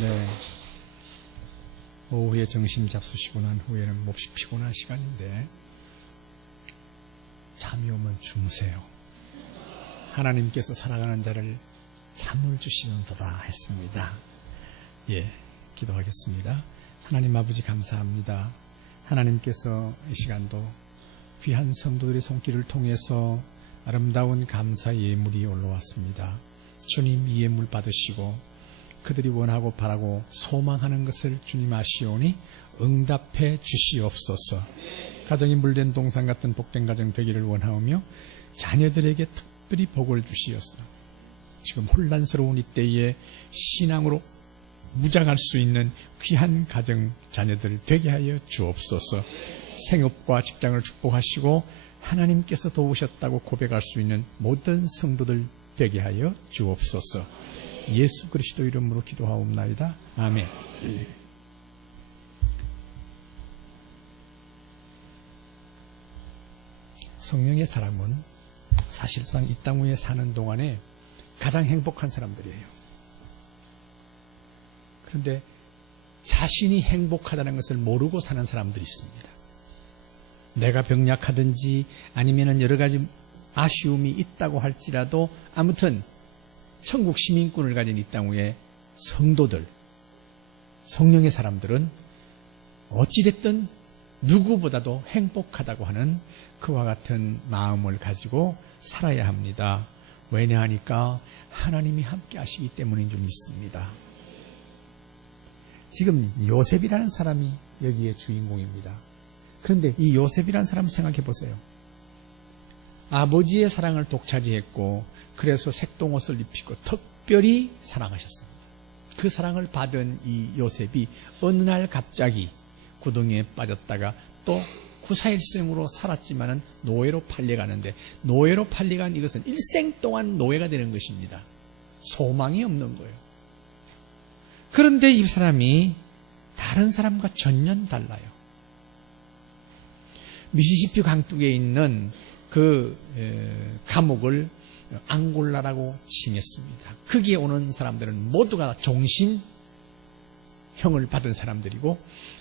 네. 오후에 정신 잡수시고 난 후에는 몹시 피곤한 시간인데 잠이 오면 주무세요. 하나님께서 살아가는 자를 잠을 주시는도다 했습니다. 예, 기도하겠습니다. 하나님 아버지 감사합니다. 하나님께서 이 시간도 귀한 성도들의 손길을 통해서 아름다운 감사 예물이 올라왔습니다. 주님 이 예물 받으시고 그들이 원하고 바라고 소망하는 것을 주님 아시오니 응답해 주시옵소서. 가정이 물된 동산 같은 복된 가정 되기를 원하오며 자녀들에게 특별히 복을 주시옵소서. 지금 혼란스러운 이때에 신앙으로 무장할 수 있는 귀한 가정 자녀들 되게 하여 주옵소서. 생업과 직장을 축복하시고 하나님께서 도우셨다고 고백할 수 있는 모든 성도들 되게 하여 주옵소서. 예수 그리스도 이름으로 기도하옵나이다. 아멘. 성령의 사람은 사실상 이 땅 위에 사는 동안에 가장 행복한 사람들이에요. 그런데 자신이 행복하다는 것을 모르고 사는 사람들이 있습니다. 내가 병약하든지 아니면 여러 가지 아쉬움이 있다고 할지라도 아무튼 천국 시민권을 가진 이 땅 위에 성도들, 성령의 사람들은 어찌됐든 누구보다도 행복하다고 하는 그와 같은 마음을 가지고 살아야 합니다. 왜냐하니까 하나님이 함께 하시기 때문인 줄 믿습니다. 지금 요셉이라는 사람이 여기에 주인공입니다. 그런데 이 요셉이라는 사람 생각해 보세요. 아버지의 사랑을 독차지했고 그래서 색동옷을 입히고 특별히 사랑하셨습니다. 그 사랑을 받은 이 요셉이 어느 날 갑자기 구덩이에 빠졌다가 또 구사일생으로 살았지만은 노예로 팔려가는데 노예로 팔려간 이것은 일생 동안 노예가 되는 것입니다. 소망이 없는 거예요. 그런데 이 사람이 다른 사람과 전혀 달라요. 미시시피 강둑에 있는 그 감옥을 앙골라라고 칭했습니다. 거기에 오는 사람들은 모두가 종신형을 받은 사람들이고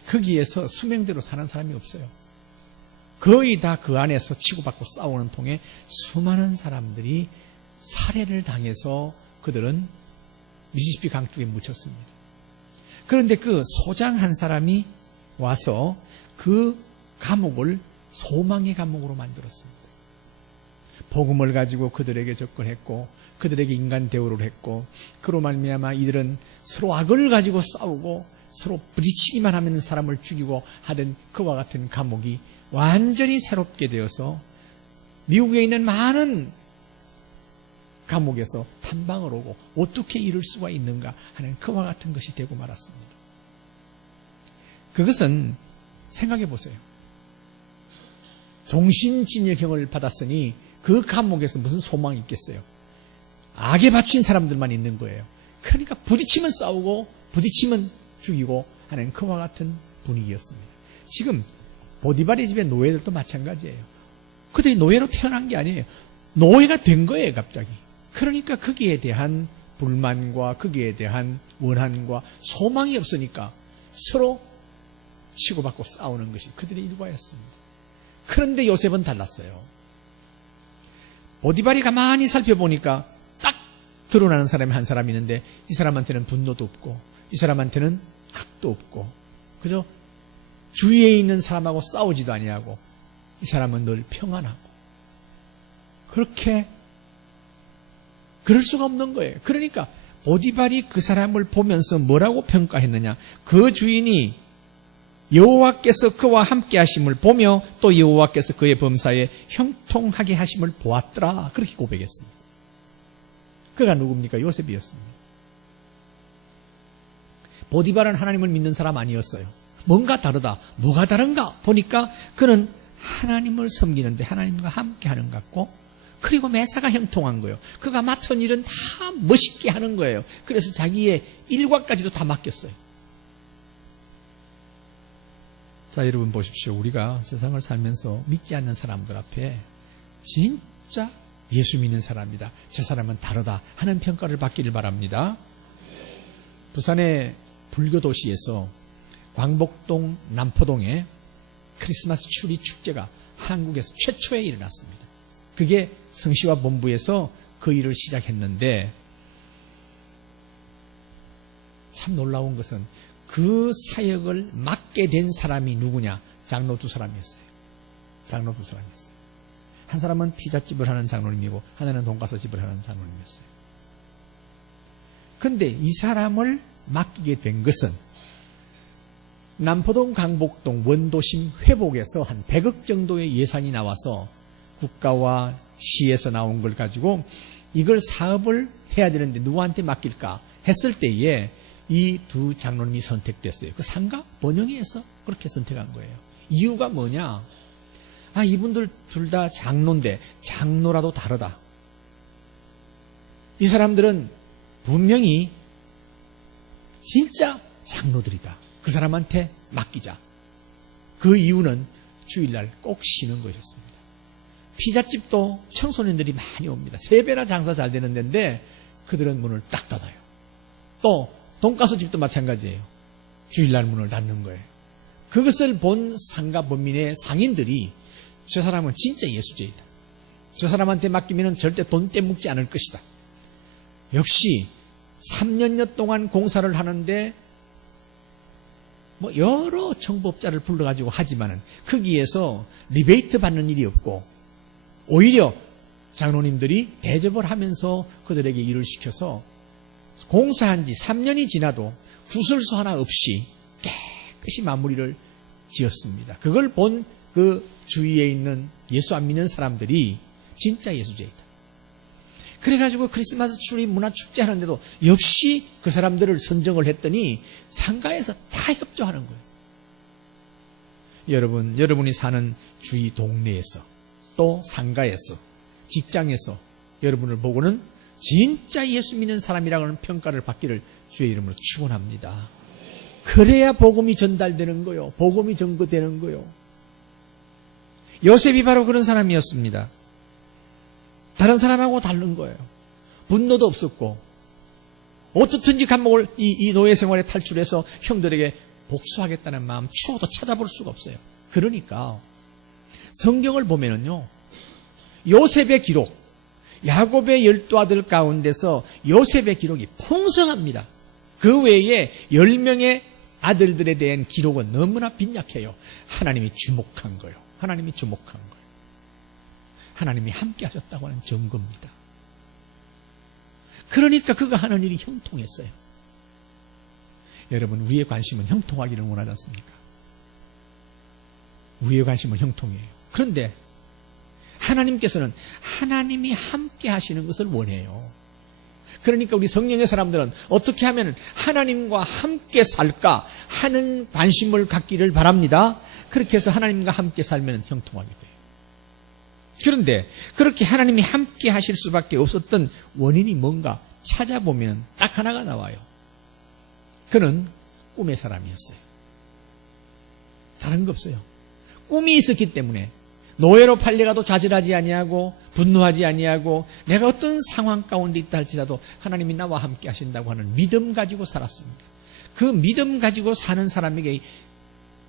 거기에서 수명대로 사는 사람이 없어요. 거의 다 그 안에서 치고받고 싸우는 통에 수많은 사람들이 살해를 당해서 그들은 미시시피 강둑에 묻혔습니다. 그런데 그 소장 한 사람이 와서 그 감옥을 소망의 감옥으로 만들었습니다. 복음을 가지고 그들에게 접근했고 그들에게 인간 대우를 했고 그로 말미암아 이들은 서로 악을 가지고 싸우고 서로 부딪히기만 하면 사람을 죽이고 하던 그와 같은 감옥이 완전히 새롭게 되어서 미국에 있는 많은 감옥에서 탐방을 오고 어떻게 이럴 수가 있는가 하는 그와 같은 것이 되고 말았습니다. 그것은 생각해 보세요. 종신징역형을 받았으니 그 감옥에서 무슨 소망이 있겠어요? 악에 바친 사람들만 있는 거예요. 그러니까 부딪히면 싸우고 부딪히면 죽이고 하는 그와 같은 분위기였습니다. 지금 보디발의 집의 노예들도 마찬가지예요. 그들이 노예로 태어난 게 아니에요. 노예가 된 거예요, 갑자기. 그러니까 거기에 대한 불만과 거기에 대한 원한과 소망이 없으니까 서로 치고받고 싸우는 것이 그들의 일과였습니다. 그런데 요셉은 달랐어요. 보디발이 가만히 살펴보니까 딱 드러나는 사람이 한 사람이 있는데 이 사람한테는 분노도 없고 이 사람한테는 악도 없고 그저 주위에 있는 사람하고 싸우지도 아니하고 이 사람은 늘 평안하고 그렇게 그럴 수가 없는 거예요. 그러니까 보디발이 그 사람을 보면서 뭐라고 평가했느냐? 그 주인이 여호와께서 그와 함께 하심을 보며 또 여호와께서 그의 범사에 형통하게 하심을 보았더라. 그렇게 고백했습니다. 그가 누굽니까? 요셉이었습니다. 보디발은 하나님을 믿는 사람 아니었어요. 뭔가 다르다. 뭐가 다른가? 보니까 그는 하나님을 섬기는데 하나님과 함께 하는 것 같고 그리고 매사가 형통한 거예요. 그가 맡은 일은 다 멋있게 하는 거예요. 그래서 자기의 일과까지도 다 맡겼어요. 자, 여러분 보십시오. 우리가 세상을 살면서 믿지 않는 사람들 앞에 진짜 예수 믿는 사람이다. 저 사람은 다르다 하는 평가를 받기를 바랍니다. 부산에 불교 도시에서 광복동 남포동에 크리스마스 추리 축제가 한국에서 최초에 일어났습니다. 그게 성시화 본부에서 그 일을 시작했는데 참 놀라운 것은 그 사역을 맡게 된 사람이 누구냐? 장로 두 사람이었어요. 장로 두 사람이었어요. 한 사람은 피자집을 하는 장로님이고 하나는 돈가스집을 하는 장로님이었어요. 그런데 이 사람을 맡기게 된 것은 남포동 강복동 원도심 회복에서 한 100억 정도의 예산이 나와서 국가와 시에서 나온 걸 가지고 이걸 사업을 해야 되는데 누구한테 맡길까 했을 때에 이 두 장로님이 선택됐어요. 그 상가 번영회에서 그렇게 선택한 거예요. 이유가 뭐냐? 이분들 둘 다 장로인데 장로라도 다르다. 이 사람들은 분명히 진짜 장로들이다. 그 사람한테 맡기자. 그 이유는 주일날 꼭 쉬는 것이었습니다. 피자집도 청소년들이 많이 옵니다. 3배나 장사 잘 되는 데인데 그들은 문을 딱 닫아요. 또 돈가스집도 마찬가지예요. 주일날 문을 닫는 거예요. 그것을 본 상가 범민의 상인들이 저 사람은 진짜 예수제이다. 저 사람한테 맡기면 절대 돈 떼먹지 않을 것이다. 역시 3년여 동안 공사를 하는데 여러 정법자를 불러가지고 하지만은 거기에서 리베이트 받는 일이 없고 오히려 장로님들이 대접을 하면서 그들에게 일을 시켜서 공사한 지 3년이 지나도 구설수 하나 없이 깨끗이 마무리를 지었습니다. 그걸 본 그 주위에 있는 예수 안 믿는 사람들이 진짜 예수제이다. 그래가지고 크리스마스 추리 문화축제 하는데도 역시 그 사람들을 선정을 했더니 상가에서 다 협조하는 거예요. 여러분이 사는 주위 동네에서 또 상가에서 직장에서 여러분을 보고는 진짜 예수 믿는 사람이라는 평가를 받기를 주의 이름으로 축원합니다. 그래야 복음이 전달되는 거요. 복음이 전거되는 거요. 요셉이 바로 그런 사람이었습니다. 다른 사람하고 다른 거예요. 분노도 없었고 어떻든지 감옥을 이 노예 생활에 탈출해서 형들에게 복수하겠다는 마음 추호도 찾아볼 수가 없어요. 그러니까 성경을 보면은요, 요셉의 기록, 야곱의 12아들 가운데서 요셉의 기록이 풍성합니다. 그 외에 10명의 아들들에 대한 기록은 너무나 빈약해요. 하나님이 주목한 거예요. 하나님이 주목한 거예요. 하나님이 함께 하셨다고 하는 증거입니다. 그러니까 그가 하는 일이 형통했어요. 여러분, 우리의 관심은 형통하기를 원하지 않습니까? 우리의 관심은 형통이에요. 그런데 하나님께서는 하나님이 함께 하시는 것을 원해요. 그러니까 우리 성령의 사람들은 어떻게 하면 하나님과 함께 살까 하는 관심을 갖기를 바랍니다. 그렇게 해서 하나님과 함께 살면 형통하게 돼요. 그런데 그렇게 하나님이 함께 하실 수밖에 없었던 원인이 뭔가 찾아보면 딱 하나가 나와요. 그는 꿈의 사람이었어요. 다른 거 없어요. 꿈이 있었기 때문에 노예로 팔려가도 좌절하지 아니하고 분노하지 아니하고 내가 어떤 상황 가운데 있다 할지라도 하나님이 나와 함께 하신다고 하는 믿음 가지고 살았습니다. 그 믿음 가지고 사는 사람에게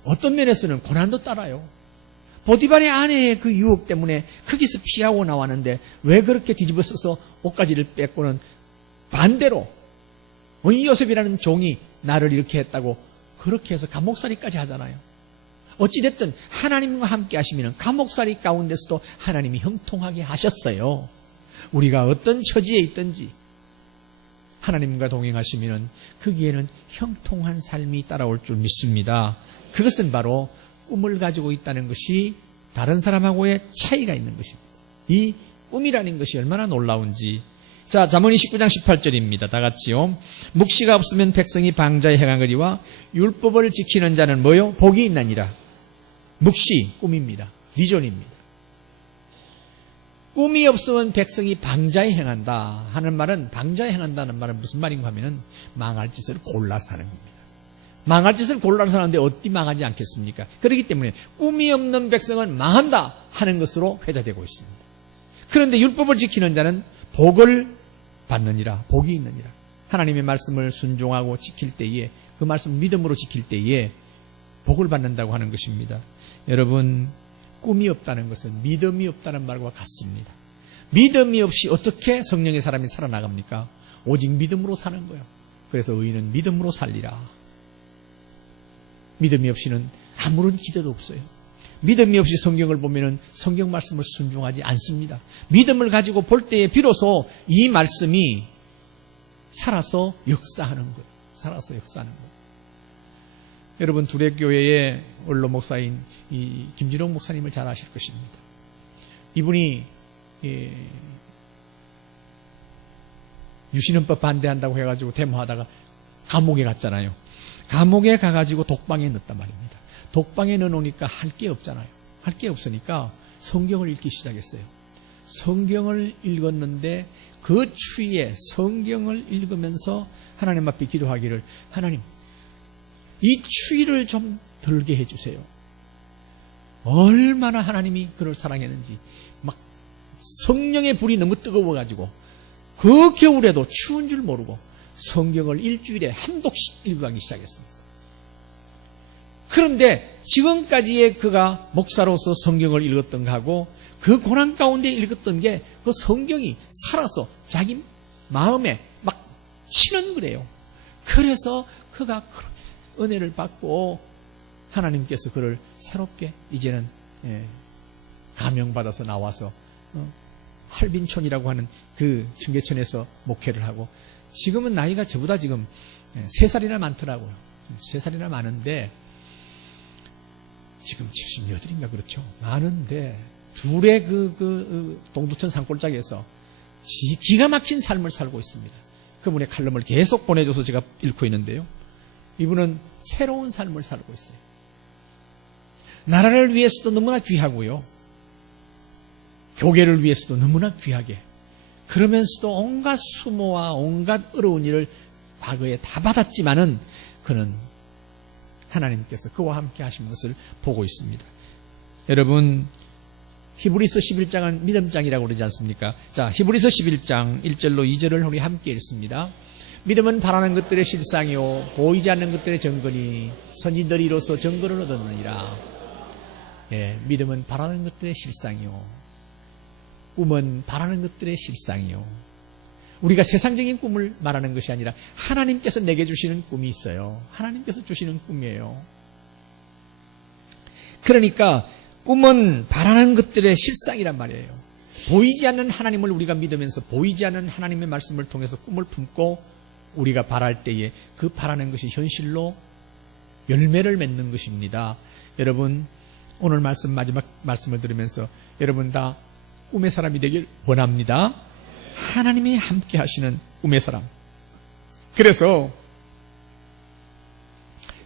어떤 면에서는 고난도 따라요. 보디발의 아내의 그 유혹 때문에 거기서 피하고 나왔는데 왜 그렇게 뒤집어 써서 옷가지를 뺏고는 반대로 이 요셉이라는 종이 나를 이렇게 했다고 그렇게 해서 감옥살이까지 하잖아요. 어찌됐든 하나님과 함께 하시면 감옥살이 가운데서도 하나님이 형통하게 하셨어요. 우리가 어떤 처지에 있든지 하나님과 동행하시면 거기에는 형통한 삶이 따라올 줄 믿습니다. 그것은 바로 꿈을 가지고 있다는 것이 다른 사람하고의 차이가 있는 것입니다. 이 꿈이라는 것이 얼마나 놀라운지. 자, 잠언이 19장 18절입니다. 다 같이요. 묵시가 없으면 백성이 방자에 행하거니와 율법을 지키는 자는 뭐요? 복이 있나니라. 묵시, 꿈입니다. 비전입니다. 꿈이 없으면 백성이 방자에 행한다 하는 말은, 방자에 행한다는 말은 무슨 말인가 하면은 망할 짓을 골라서 하는 겁니다. 망할 짓을 골라서 하는데 어디 망하지 않겠습니까? 그렇기 때문에 꿈이 없는 백성은 망한다 하는 것으로 회자되고 있습니다. 그런데 율법을 지키는 자는 복을 받느니라, 복이 있느니라 하나님의 말씀을 순종하고 지킬 때에, 그 말씀을 믿음으로 지킬 때에 복을 받는다고 하는 것입니다. 여러분, 꿈이 없다는 것은 믿음이 없다는 말과 같습니다. 믿음이 없이 어떻게 성령의 사람이 살아나갑니까? 오직 믿음으로 사는 거예요. 그래서 의인은 믿음으로 살리라. 믿음이 없이는 아무런 기대도 없어요. 믿음이 없이 성경을 보면은 성경 말씀을 순종하지 않습니다. 믿음을 가지고 볼 때에 비로소 이 말씀이 살아서 역사하는 거예요. 살아서 역사하는 거예요. 여러분, 두레교회의 원로 목사인 이 김진홍 목사님을 잘 아실 것입니다. 이분이 유신헌법 반대한다고 해가지고 데모하다가 감옥에 갔잖아요. 감옥에 가가지고 독방에 넣었단 말입니다. 독방에 넣어놓으니까 할 게 없잖아요. 할 게 없으니까 성경을 읽기 시작했어요. 성경을 읽었는데 그 추위에 성경을 읽으면서 하나님 앞에 기도하기를, 하나님, 이 추위를 좀 덜게 해주세요. 얼마나 하나님이 그를 사랑했는지, 막 성령의 불이 너무 뜨거워가지고 그 겨울에도 추운 줄 모르고 성경을 일주일에 한 독씩 읽어가기 시작했습니다. 그런데 지금까지의 그가 목사로서 성경을 읽었던 거하고 그 고난 가운데 읽었던 게 그 성경이 살아서 자기 마음에 막 치는 거래요. 그래서 그가 그렇게 은혜를 받고 하나님께서 그를 새롭게 이제는 감명받아서 나와서 할빈촌이라고 하는 그 청계천에서 목회를 하고, 지금은 나이가 저보다 지금 3살이나 많더라고요. 3살이나 많은데 지금 78인가 그렇죠. 많은데 둘의 그 동두천 산골짜기에서 기가 막힌 삶을 살고 있습니다. 그분의 칼럼을 계속 보내줘서 제가 읽고 있는데요. 이분은 새로운 삶을 살고 있어요. 나라를 위해서도 너무나 귀하고요. 교계를 위해서도 너무나 귀하게. 그러면서도 온갖 수모와 온갖 어려운 일을 과거에 다 받았지만은 그는 하나님께서 그와 함께 하신 것을 보고 있습니다. 여러분, 히브리서 11장은 믿음장이라고 그러지 않습니까? 자, 히브리서 11장 1절로 2절을 우리 함께 읽습니다. 믿음은 바라는 것들의 실상이요 보이지 않는 것들의 증거니 선지들이 이로써 증거를 얻었느니라. 예, 믿음은 바라는 것들의 실상이요, 꿈은 바라는 것들의 실상이요. 우리가 세상적인 꿈을 말하는 것이 아니라 하나님께서 내게 주시는 꿈이 있어요. 하나님께서 주시는 꿈이에요. 그러니까 꿈은 바라는 것들의 실상이란 말이에요. 보이지 않는 하나님을 우리가 믿으면서 보이지 않는 하나님의 말씀을 통해서 꿈을 품고 우리가 바랄 때에 그 바라는 것이 현실로 열매를 맺는 것입니다. 여러분, 오늘 말씀, 마지막 말씀을 들으면서 여러분 다 꿈의 사람이 되길 원합니다. 하나님이 함께 하시는 꿈의 사람. 그래서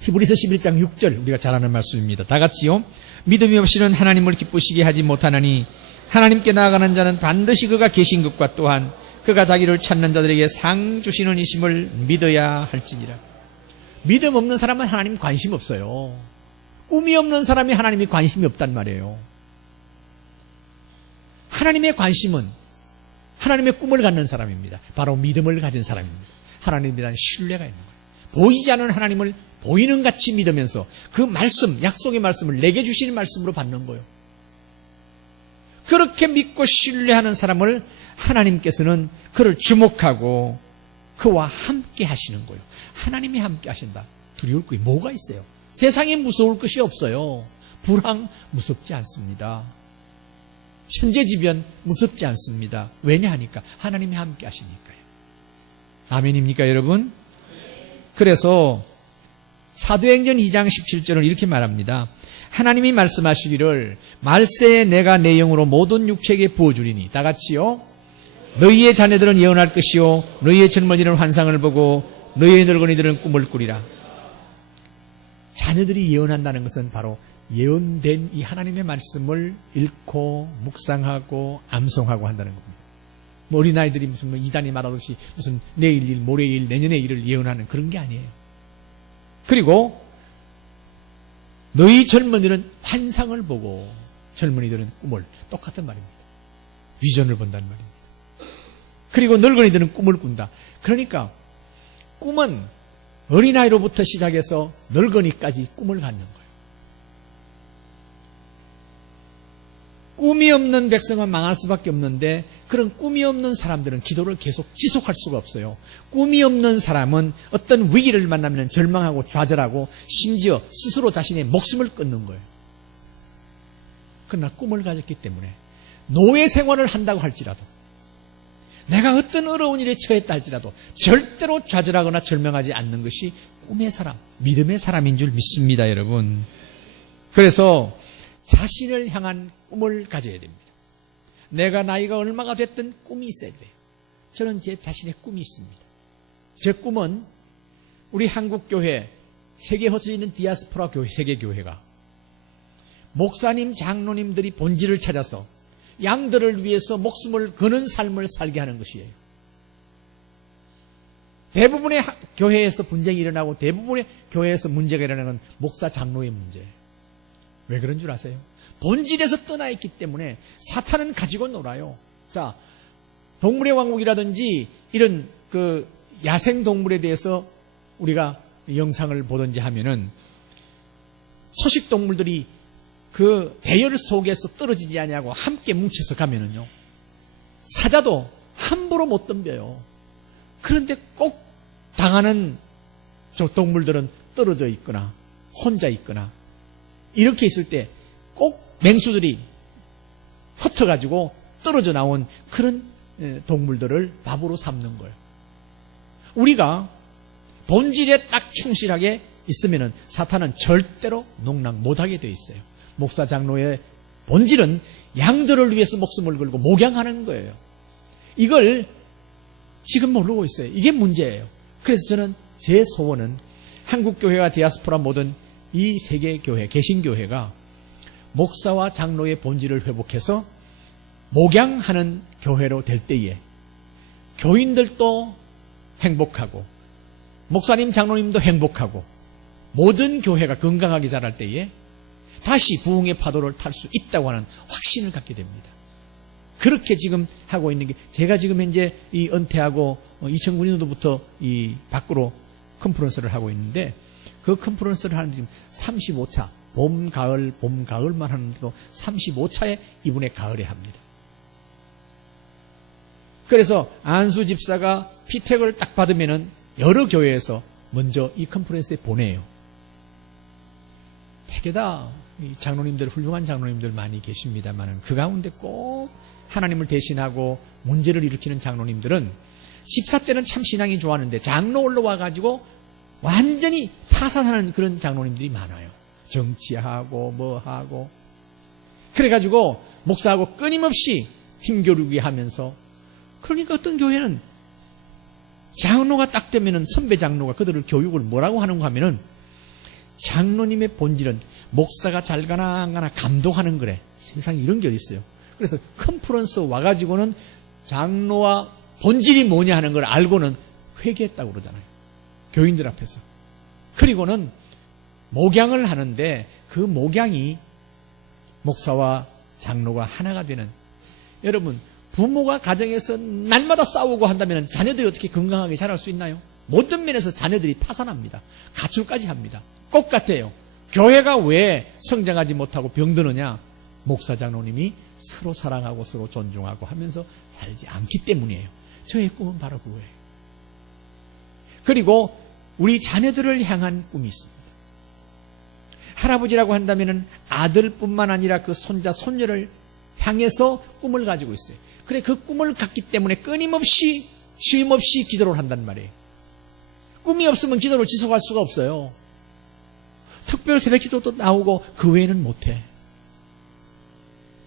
히브리서 11장 6절 우리가 잘 아는 말씀입니다. 다 같이요. 믿음이 없이는 하나님을 기쁘시게 하지 못하나니 하나님께 나아가는 자는 반드시 그가 계신 것과 또한 그가 자기를 찾는 자들에게 상 주시는 이심을 믿어야 할지니라. 믿음 없는 사람은 하나님 관심 없어요. 꿈이 없는 사람이 하나님이 관심이 없단 말이에요. 하나님의 관심은 하나님의 꿈을 갖는 사람입니다. 바로 믿음을 가진 사람입니다. 하나님에 대한 신뢰가 있는 거예요. 보이지 않는 하나님을 보이는 같이 믿으면서 그 말씀, 약속의 말씀을 내게 주시는 말씀으로 받는 거예요. 그렇게 믿고 신뢰하는 사람을 하나님께서는 그를 주목하고 그와 함께 하시는 거예요. 하나님이 함께 하신다. 두려울 것이 뭐가 있어요? 세상에 무서울 것이 없어요. 불황 무섭지 않습니다. 천재지변 무섭지 않습니다. 왜냐하니까 하나님이 함께 하시니까요. 아멘입니까 여러분? 그래서 사도행전 2장 17절은 이렇게 말합니다. 하나님이 말씀하시기를 말세에 내가 내 영으로 모든 육체에게 부어주리니, 다 같이요. 너희의 자녀들은 예언할 것이요 너희의 젊은이들은 환상을 보고 너희의 늙은이들은 꿈을 꾸리라. 자녀들이 예언한다는 것은 바로 예언된 이 하나님의 말씀을 읽고 묵상하고 암송하고 한다는 겁니다. 뭐 어린아이들이 무슨 이단이 말하듯이 무슨 내일 일, 모레 일, 내년의 일을 예언하는 그런 게 아니에요. 그리고 너희 젊은이들은 환상을 보고 젊은이들은 꿈을, 똑같은 말입니다. 비전을 본다는 말입니다. 그리고 늙은이들은 꿈을 꾼다. 그러니까 꿈은 어린아이로부터 시작해서 늙은이까지 꿈을 갖는 거예요. 꿈이 없는 백성은 망할 수밖에 없는데 그런 꿈이 없는 사람들은 기도를 계속 지속할 수가 없어요. 꿈이 없는 사람은 어떤 위기를 만나면 절망하고 좌절하고 심지어 스스로 자신의 목숨을 끊는 거예요. 그러나 꿈을 가졌기 때문에 노예 생활을 한다고 할지라도 내가 어떤 어려운 일에 처했다 할지라도 절대로 좌절하거나 절망하지 않는 것이 꿈의 사람, 믿음의 사람인 줄 믿습니다, 여러분. 그래서 자신을 향한 꿈을 가져야 됩니다. 내가 나이가 얼마가 됐든 꿈이 있어야 돼요. 저는 제 자신의 꿈이 있습니다. 제 꿈은 우리 한국교회, 세계에 흩어져 있는 디아스포라 교회, 세계교회가 목사님, 장로님들이 본질을 찾아서 양들을 위해서 목숨을 거는 삶을 살게 하는 것이에요. 대부분의 교회에서 분쟁이 일어나고 대부분의 교회에서 문제가 일어나는 건 목사, 장로의 문제예요. 왜 그런 줄 아세요? 본질에서 떠나 있기 때문에 사탄은 가지고 놀아요. 자, 동물의 왕국이라든지 이런 그 야생 동물에 대해서 우리가 영상을 보든지 하면은 초식 동물들이 그 대열 속에서 떨어지지 않냐고 함께 뭉쳐서 가면은요, 사자도 함부로 못 덤벼요. 그런데 꼭 당하는 저 동물들은 떨어져 있거나 혼자 있거나 이렇게 있을 때 꼭 맹수들이 흩어가지고 떨어져 나온 그런 동물들을 밥으로 삼는 거예요. 우리가 본질에 딱 충실하게 있으면은 사탄은 절대로 농락 못하게 되어 있어요. 목사, 장로의 본질은 양들을 위해서 목숨을 걸고 목양하는 거예요. 이걸 지금 모르고 있어요. 이게 문제예요. 그래서 저는 제 소원은 한국교회와 디아스포라 모든 이 세계교회, 개신교회가 목사와 장로의 본질을 회복해서 목양하는 교회로 될 때에 교인들도 행복하고 목사님, 장로님도 행복하고 모든 교회가 건강하게 자랄 때에 다시 부흥의 파도를 탈 수 있다고 하는 확신을 갖게 됩니다. 그렇게 지금 하고 있는 게, 제가 지금 현재 이 은퇴하고 2009년도부터 이 밖으로 컨퍼런스를 하고 있는데, 그 컨퍼런스를 하는데 지금 35차, 봄, 가을, 봄, 가을만 하는데도 35차에 이분의 가을에 합니다. 그래서 안수 집사가 피택을 딱 받으면은 여러 교회에서 먼저 이 컨퍼런스에 보내요. 대개다 장로님들, 훌륭한 장로님들 많이 계십니다만 그 가운데 꼭 하나님을 대신하고 문제를 일으키는 장로님들은 집사 때는 참 신앙이 좋았는데 장로 올라와가지고 완전히 파산하는 그런 장로님들이 많아요. 정치하고 뭐하고 그래가지고 목사하고 끊임없이 힘겨루기 하면서, 그러니까 어떤 교회는 장로가 딱 되면은 선배 장로가 그들을 교육을 뭐라고 하는가 하면은 장로님의 본질은 목사가 잘 가나 안 가나 감독하는 거래. 세상에 이런 게 어디 있어요. 그래서 컨퍼런스 와가지고는 장로와 본질이 뭐냐 하는 걸 알고는 회개했다고 그러잖아요. 교인들 앞에서. 그리고는 목양을 하는데 그 목양이 목사와 장로가 하나가 되는, 여러분 부모가 가정에서 날마다 싸우고 한다면 자녀들이 어떻게 건강하게 자랄 수 있나요? 모든 면에서 자녀들이 파산합니다. 가출까지 합니다. 똑같아요. 교회가 왜 성장하지 못하고 병드느냐? 목사, 장로님이 서로 사랑하고 서로 존중하고 하면서 살지 않기 때문이에요. 저의 꿈은 바로 그거예요. 그리고 우리 자녀들을 향한 꿈이 있습니다. 할아버지라고 한다면 아들뿐만 아니라 그 손자, 손녀를 향해서 꿈을 가지고 있어요. 그래, 그 꿈을 갖기 때문에 끊임없이 쉼없이 기도를 한단 말이에요. 꿈이 없으면 기도를 지속할 수가 없어요. 특별 새벽 기도도 나오고 그 외에는 못해.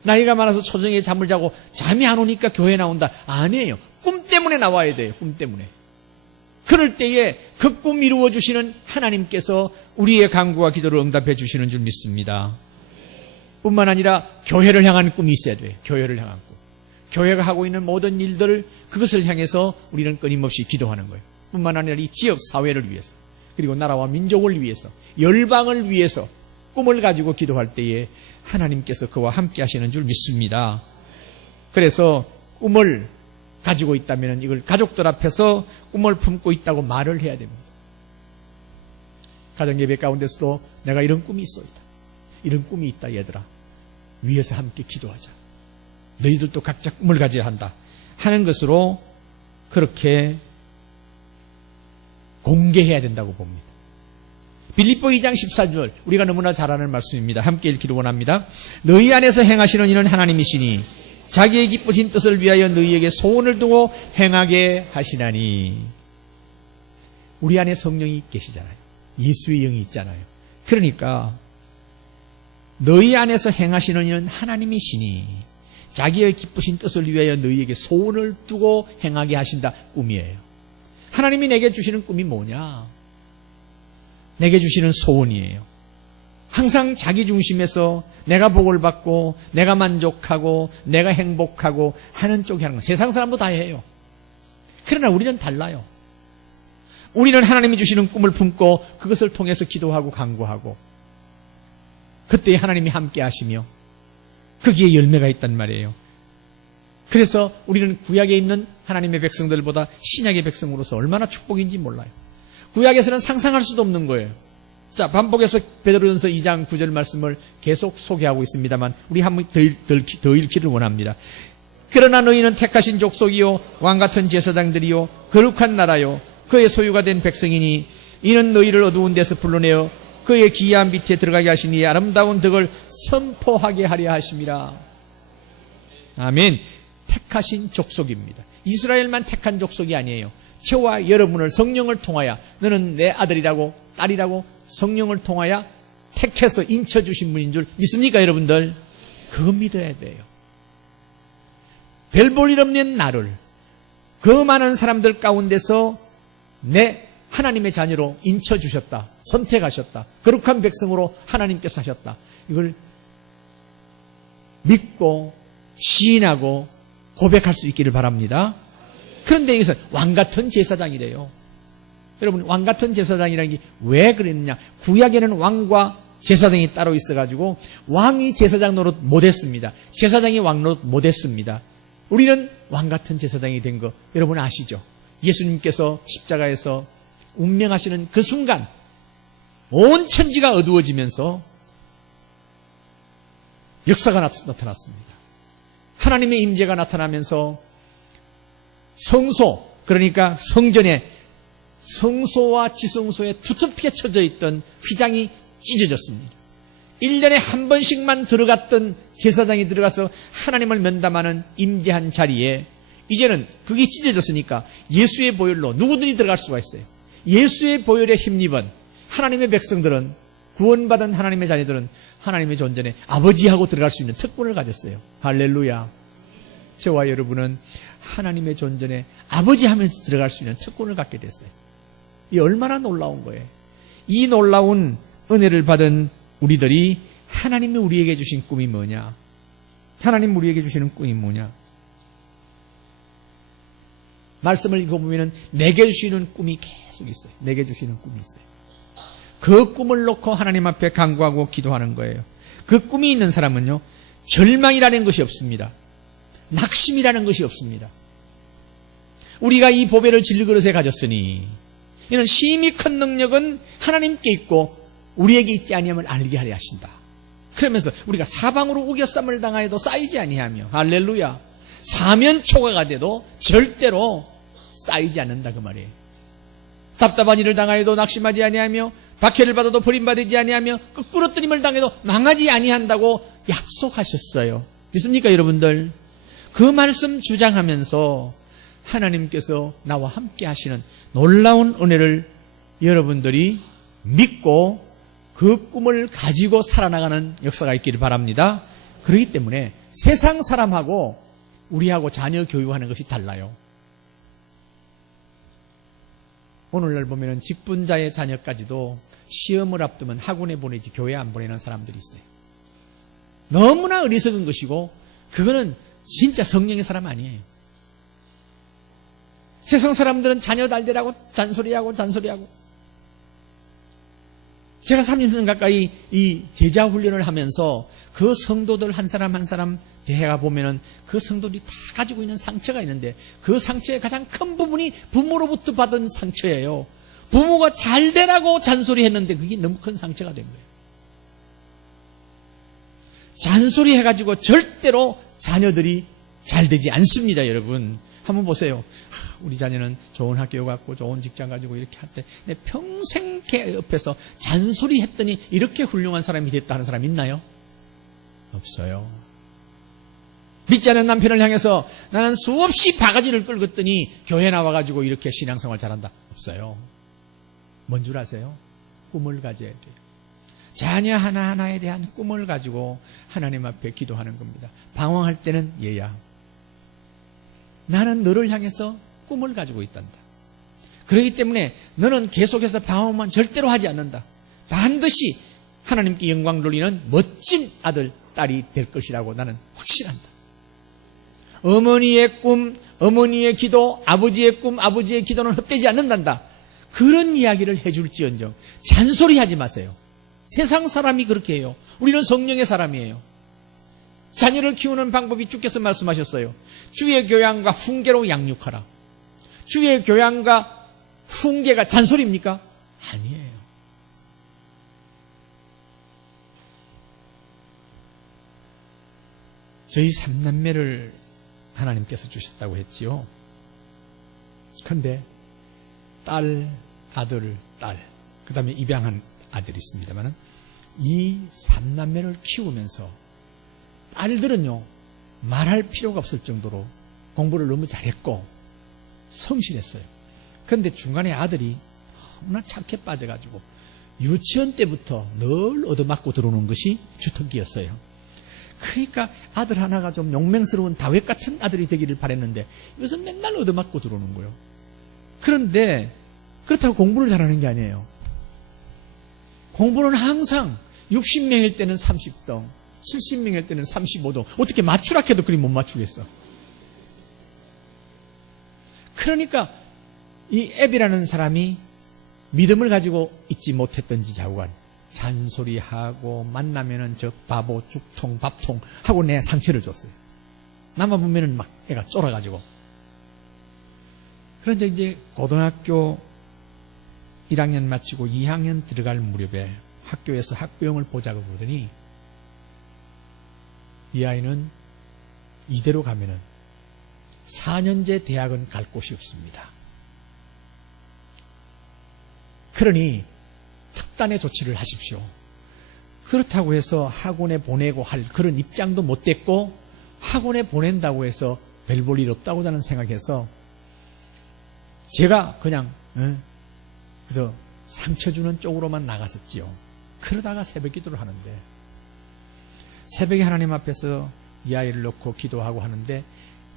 나이가 많아서 초저녁에 잠을 자고 잠이 안 오니까 교회에 나온다. 아니에요. 꿈 때문에 나와야 돼요. 꿈 때문에. 그럴 때에 그 꿈 이루어 주시는 하나님께서 우리의 간구와 기도를 응답해 주시는 줄 믿습니다. 뿐만 아니라 교회를 향한 꿈이 있어야 돼요. 교회를 향한 꿈. 교회가 하고 있는 모든 일들을, 그것을 향해서 우리는 끊임없이 기도하는 거예요. 뿐만 아니라 이 지역 사회를 위해서, 그리고 나라와 민족을 위해서, 열방을 위해서 꿈을 가지고 기도할 때에 하나님께서 그와 함께 하시는 줄 믿습니다. 그래서 꿈을 가지고 있다면 이걸 가족들 앞에서 꿈을 품고 있다고 말을 해야 됩니다. 가정예배 가운데서도 내가 이런 꿈이 있어이다. 이런 꿈이 있다 얘들아. 위에서 함께 기도하자. 너희들도 각자 꿈을 가져야 한다 하는 것으로 그렇게 공개해야 된다고 봅니다. 빌립보 2장 14절 우리가 너무나 잘 아는 말씀입니다. 함께 읽기를 원합니다. 너희 안에서 행하시는 이는 하나님이시니 자기의 기쁘신 뜻을 위하여 너희에게 소원을 두고 행하게 하시나니. 우리 안에 성령이 계시잖아요. 예수의 영이 있잖아요. 그러니까 너희 안에서 행하시는 이는 하나님이시니 자기의 기쁘신 뜻을 위하여 너희에게 소원을 두고 행하게 하신다. 꿈이에요. 하나님이 내게 주시는 꿈이 뭐냐? 내게 주시는 소원이에요. 항상 자기 중심에서 내가 복을 받고 내가 만족하고 내가 행복하고 하는 쪽이 하는 거. 세상 사람도 다 해요. 그러나 우리는 달라요. 우리는 하나님이 주시는 꿈을 품고 그것을 통해서 기도하고 간구하고 그때 하나님이 함께 하시며 거기에 열매가 있단 말이에요. 그래서 우리는 구약에 있는 하나님의 백성들보다 신약의 백성으로서 얼마나 축복인지 몰라요. 구약에서는 상상할 수도 없는 거예요. 자, 반복해서 베드로전서 2장 9절 말씀을 계속 소개하고 있습니다만 우리 한번 더 읽기를 원합니다. 그러나 너희는 택하신 족속이요 왕같은 제사장들이요 거룩한 나라요 그의 소유가 된 백성이니 이는 너희를 어두운 데서 불러내어 그의 기이한 빛에 들어가게 하시니 아름다운 덕을 선포하게 하려 하심이라. 아멘. 택하신 족속입니다. 이스라엘만 택한 족속이 아니에요. 저와 여러분을 성령을 통하여 너는 내 아들이라고 딸이라고 성령을 통하여 택해서 인쳐주신 분인 줄 믿습니까 여러분들? 그거 믿어야 돼요. 별 볼 일 없는 나를 그 많은 사람들 가운데서 내 하나님의 자녀로 인쳐주셨다. 선택하셨다. 거룩한 백성으로 하나님께서 하셨다. 이걸 믿고 시인하고 고백할 수 있기를 바랍니다. 그런데 여기서 왕같은 제사장이래요. 여러분 왕같은 제사장이라는 게 왜 그랬느냐. 구약에는 왕과 제사장이 따로 있어가지고 왕이 제사장 노릇 못했습니다. 제사장이 왕 노릇 못했습니다. 우리는 왕같은 제사장이 된 거 여러분 아시죠? 예수님께서 십자가에서 운명하시는 그 순간 온 천지가 어두워지면서 역사가 나타났습니다. 하나님의 임재가 나타나면서 성소, 그러니까 성전에 성소와 지성소에 두텁게 쳐져 있던 휘장이 찢어졌습니다. 1년에 한 번씩만 들어갔던 제사장이 들어가서 하나님을 면담하는 임재한 자리에 이제는 그게 찢어졌으니까 예수의 보혈로 누구든지 들어갈 수가 있어요. 예수의 보혈에 힘입은 하나님의 백성들은, 구원받은 하나님의 자녀들은 하나님의 존전에 아버지하고 들어갈 수 있는 특권을 가졌어요. 할렐루야. 저와 여러분은 하나님의 존전에 아버지 하면서 들어갈 수 있는 특권을 갖게 됐어요. 이 얼마나 놀라운 거예요. 이 놀라운 은혜를 받은 우리들이 하나님이 우리에게 주신 꿈이 뭐냐? 하나님 우리에게 주시는 꿈이 뭐냐? 말씀을 읽어보면 내게 주시는 꿈이 계속 있어요. 내게 주시는 꿈이 있어요. 그 꿈을 놓고 하나님 앞에 간구하고 기도하는 거예요. 그 꿈이 있는 사람은요, 절망이라는 것이 없습니다. 낙심이라는 것이 없습니다. 우리가 이 보배를 진리그릇에 가졌으니 이는 심히 큰 능력은 하나님께 있고 우리에게 있지 아니함을 알게 하려 하신다. 그러면서 우리가 사방으로 우겨쌈을 당하여도 쌓이지 아니하며, 할렐루야, 사면초가가 돼도 절대로 쌓이지 않는다 그 말이에요. 답답한 일을 당하여도 낙심하지 아니하며 박해를 받아도 버림받지 아니하며 끄꾸러뜨림을 당해도 망하지 아니한다고 약속하셨어요. 믿습니까 여러분들? 그 말씀 주장하면서 하나님께서 나와 함께 하시는 놀라운 은혜를 여러분들이 믿고 그 꿈을 가지고 살아나가는 역사가 있기를 바랍니다. 그렇기 때문에 세상 사람하고 우리하고 자녀 교육하는 것이 달라요. 오늘날 보면 직분자의 자녀까지도 시험을 앞두면 학원에 보내지 교회 안 보내는 사람들이 있어요. 너무나 어리석은 것이고 그거는 진짜 성령의 사람 아니에요. 세상 사람들은 자녀 달되라고 잔소리하고 제가 30년 가까이 이 제자 훈련을 하면서 그 성도들 한 사람 한 사람 대해가 보면은 그 성도들이 다 가지고 있는 상처가 있는데 그 상처의 가장 큰 부분이 부모로부터 받은 상처예요. 부모가 잘 되라고 잔소리했는데 그게 너무 큰 상처가 된 거예요. 잔소리해가지고 절대로 자녀들이 잘 되지 않습니다, 여러분. 한번 보세요. 우리 자녀는 좋은 학교 갔고 좋은 직장 가지고 이렇게 할때 평생 걔 옆에서 잔소리했더니 이렇게 훌륭한 사람이 됐다 하는 사람 있나요? 없어요. 믿지 않는 남편을 향해서 나는 수없이 바가지를 끌었더니 교회 나와가지고 이렇게 신앙생활 잘한다. 없어요. 뭔 줄 아세요? 꿈을 가져야 돼요. 자녀 하나하나에 대한 꿈을 가지고 하나님 앞에 기도하는 겁니다. 방황할 때는 얘야, 나는 너를 향해서 꿈을 가지고 있단다. 그렇기 때문에 너는 계속해서 방황만 절대로 하지 않는다. 반드시 하나님께 영광 돌리는 멋진 아들, 딸이 될 것이라고 나는 확신한다. 어머니의 꿈, 어머니의 기도, 아버지의 꿈, 아버지의 기도는 헛되지 않는단다. 그런 이야기를 해줄지언정 잔소리하지 마세요. 세상 사람이 그렇게 해요. 우리는 성령의 사람이에요. 자녀를 키우는 방법이 주께서 말씀하셨어요. 주의 교양과 훈계로 양육하라. 주의 교양과 훈계가 잔소리입니까? 아니에요. 저희 3남매를 하나님께서 주셨다고 했지요. 그런데 딸, 아들, 딸, 그 다음에 입양한 아들이 있습니다만 이 3남매를 키우면서 딸들은요, 말할 필요가 없을 정도로 공부를 너무 잘했고 성실했어요. 그런데 중간에 아들이 너무나 착해 빠져가지고 유치원 때부터 늘 얻어맞고 들어오는 것이 주특기였어요. 그러니까 아들 하나가 좀 용맹스러운 다윗 같은 아들이 되기를 바랬는데 이것은 맨날 얻어맞고 들어오는 거예요. 그런데 그렇다고 공부를 잘하는 게 아니에요. 공부는 항상 60명일 때는 30등, 70명일 때는 35등. 어떻게 맞추라 해도 그리 못 맞추겠어. 그러니까 이 앱이라는 사람이 믿음을 가지고 있지 못했던지 자우간 잔소리하고 만나면은 저 바보 죽통 밥통 하고 내 상처를 줬어요. 나만 보면은 막 애가 쫄아가지고. 그런데 이제 고등학교 1학년 마치고 2학년 들어갈 무렵에 학교에서 학부형을 보자고 그러더니 이 아이는 이대로 가면은 4년제 대학은 갈 곳이 없습니다. 그러니 특단의 조치를 하십시오. 그렇다고 해서 학원에 보내고 할 그런 입장도 못 됐고 학원에 보낸다고 해서 별 볼 일 없다고 저는 생각해서 제가 그냥 그래서 상처 주는 쪽으로만 나갔었지요. 그러다가 새벽 기도를 하는데 새벽에 하나님 앞에서 이 아이를 놓고 기도하고 하는데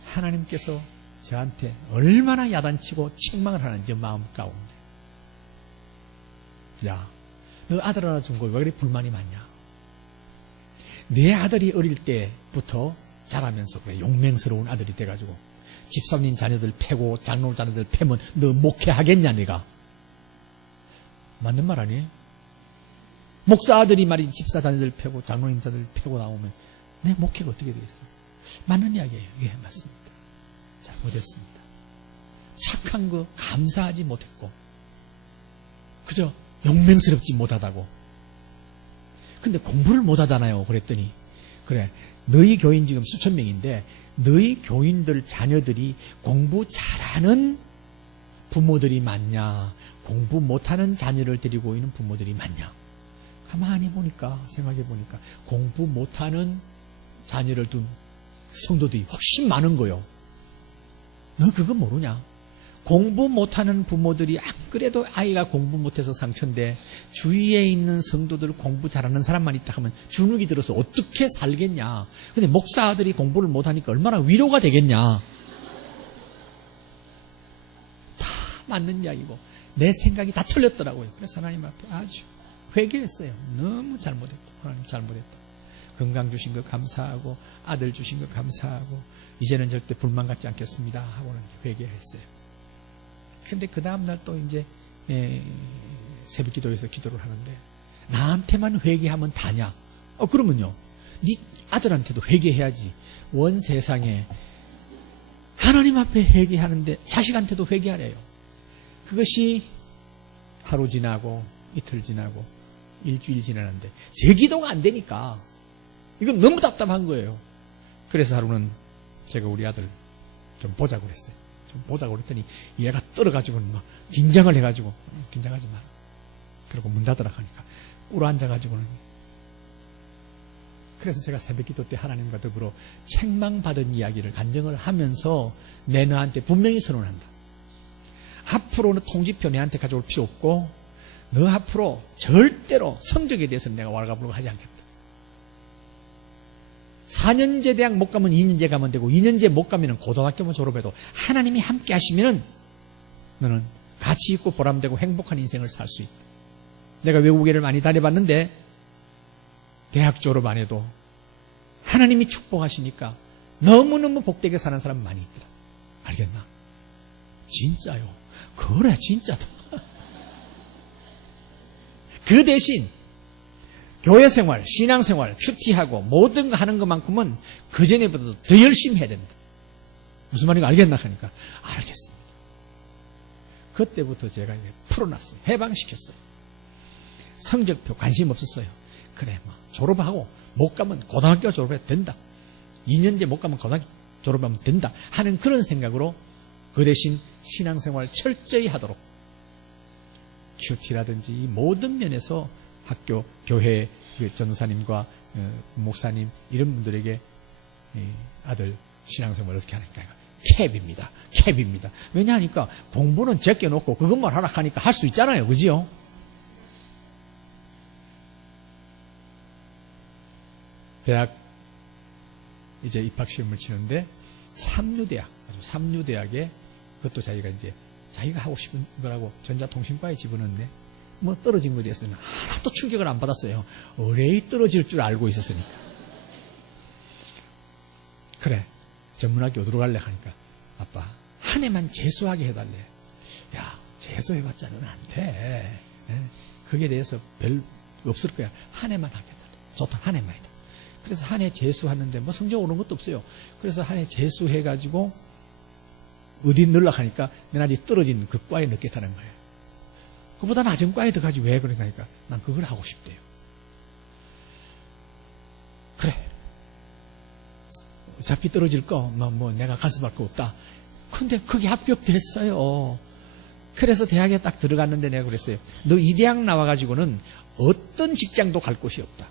하나님께서 저한테 얼마나 야단치고 책망을 하는지 마음 가운데, 야, 너 아들 하나 준 거 왜 그렇게 불만이 많냐? 내 아들이 어릴 때부터 자라면서 그래 용맹스러운 아들이 돼가지고 집사님 자녀들 패고 장로 자녀들 패면 너 목회하겠냐 네가? 맞는 말 아니에요? 목사 아들이 말이 집사 자녀들 패고 장로님 자녀들 패고 나오면 내 목회가 어떻게 되겠어? 맞는 이야기예요. 예, 맞습니다. 잘못했습니다. 착한 거 감사하지 못했고 그저 용맹스럽지 못하다고. 근데 공부를 못하잖아요. 그랬더니 그래 너희 교인 지금 수천 명인데 너희 교인들 자녀들이 공부 잘하는 부모들이 많냐, 공부 못하는 자녀를 데리고 있는 부모들이 많냐? 가만히 보니까, 생각해 보니까 공부 못하는 자녀를 둔 성도들이 훨씬 많은 거요. 너 그거 모르냐? 공부 못하는 부모들이 안 그래도 아이가 공부 못해서 상처인데 주위에 있는 성도들 공부 잘하는 사람만 있다 하면 주눅이 들어서 어떻게 살겠냐. 근데 목사 아들이 공부를 못하니까 얼마나 위로가 되겠냐. 다 맞는 이야기고 내 생각이 다 틀렸더라고요. 그래서 하나님 앞에 아주 회개했어요. 너무 잘못했다. 하나님 잘못했다. 건강 주신 거 감사하고 아들 주신 거 감사하고 이제는 절대 불만 갖지 않겠습니다 하고는 회개를 했어요. 근데 그 다음날 또 이제 새벽 기도에서 기도를 하는데 나한테만 회개하면 다냐? 그러면요, 네 아들한테도 회개해야지. 원 세상에 하나님 앞에 회개하는데 자식한테도 회개하래요. 그것이 하루 지나고 이틀 지나고 일주일 지나는데 제 기도가 안 되니까 이건 너무 답답한 거예요. 그래서 하루는 제가 우리 아들 좀 보자고 그랬어요. 좀 보자고 그랬더니 얘가 떨어가지고는 막 긴장을 해가지고, 긴장하지 마라. 그리고 문 닫으라 하니까 꿇어 앉아가지고는. 그래서 제가 새벽 기도 때 하나님과 더불어 책망받은 이야기를 간증을 하면서 내 너한테 분명히 선언한다. 앞으로는 통지표 내한테 가져올 필요 없고, 너 앞으로 절대로 성적에 대해서는 내가 왈가불가 하지 않겠다. 4년제 대학 못 가면 2년제 가면 되고, 2년제 못 가면 고등학교만 졸업해도 하나님이 함께 하시면 너는 가치 있고 보람되고 행복한 인생을 살 수 있다. 내가 외국에를 많이 다녀봤는데 대학 졸업 안 해도 하나님이 축복하시니까 너무너무 복되게 사는 사람 많이 있더라. 알겠나? 진짜요. 그래, 진짜다. 그 대신 교회 생활, 신앙 생활, 큐티하고 모든 거 하는 것만큼은 그 전에보다도 더 열심히 해야 된다. 무슨 말인가 알겠나 하니까 알겠습니다. 그때부터 제가 이게 풀어놨어요. 해방시켰어요. 성적표 관심 없었어요. 그래, 뭐 졸업하고 못 가면 고등학교 졸업해도 된다. 2년제 못 가면 고등학교 졸업하면 된다 하는 그런 생각으로 그 대신 신앙생활 철저히 하도록, 큐티라든지 모든 면에서 학교, 교회 전도사님과 목사님 이런 분들에게 아들 신앙생활 어떻게 하니까 캡입니다. 캡입니다. 왜냐하니까 공부는 제껴놓고 그것만 하라 하니까 할 수 있잖아요. 그지요? 대학 이제 입학시험을 치는데 삼류대학, 삼류대학에 그것도 자기가 이제 자기가 하고 싶은 거라고 전자통신과에 집어넣는데 뭐 떨어진 거에 대해서는 하나도 충격을 안 받았어요. 의뢰이 떨어질 줄 알고 있었으니까. 그래, 전문학교 어디로 갈래 하니까 아빠 한 해만 재수하게 해달래. 야, 재수해봤자는 안 돼. 그게 대해서 별 없을 거야. 한 해만 하게 해달래. 좋다, 한 해만이다. 그래서 한 해 재수하는데 뭐 성적 오른 것도 없어요. 그래서 한 해 재수해가지고 어디 넣으려고 하니까 맨 아직 떨어진 그 과에 넣겠다는 거예요. 그보다 낮은 과에 들어가지 왜 그러니까 난 그걸 하고 싶대요. 그래, 어차피 떨어질 거 뭐 내가 가서 할 거 없다. 근데 그게 합격됐어요. 그래서 대학에 딱 들어갔는데 내가 그랬어요. 너 이 대학 나와가지고는 어떤 직장도 갈 곳이 없다.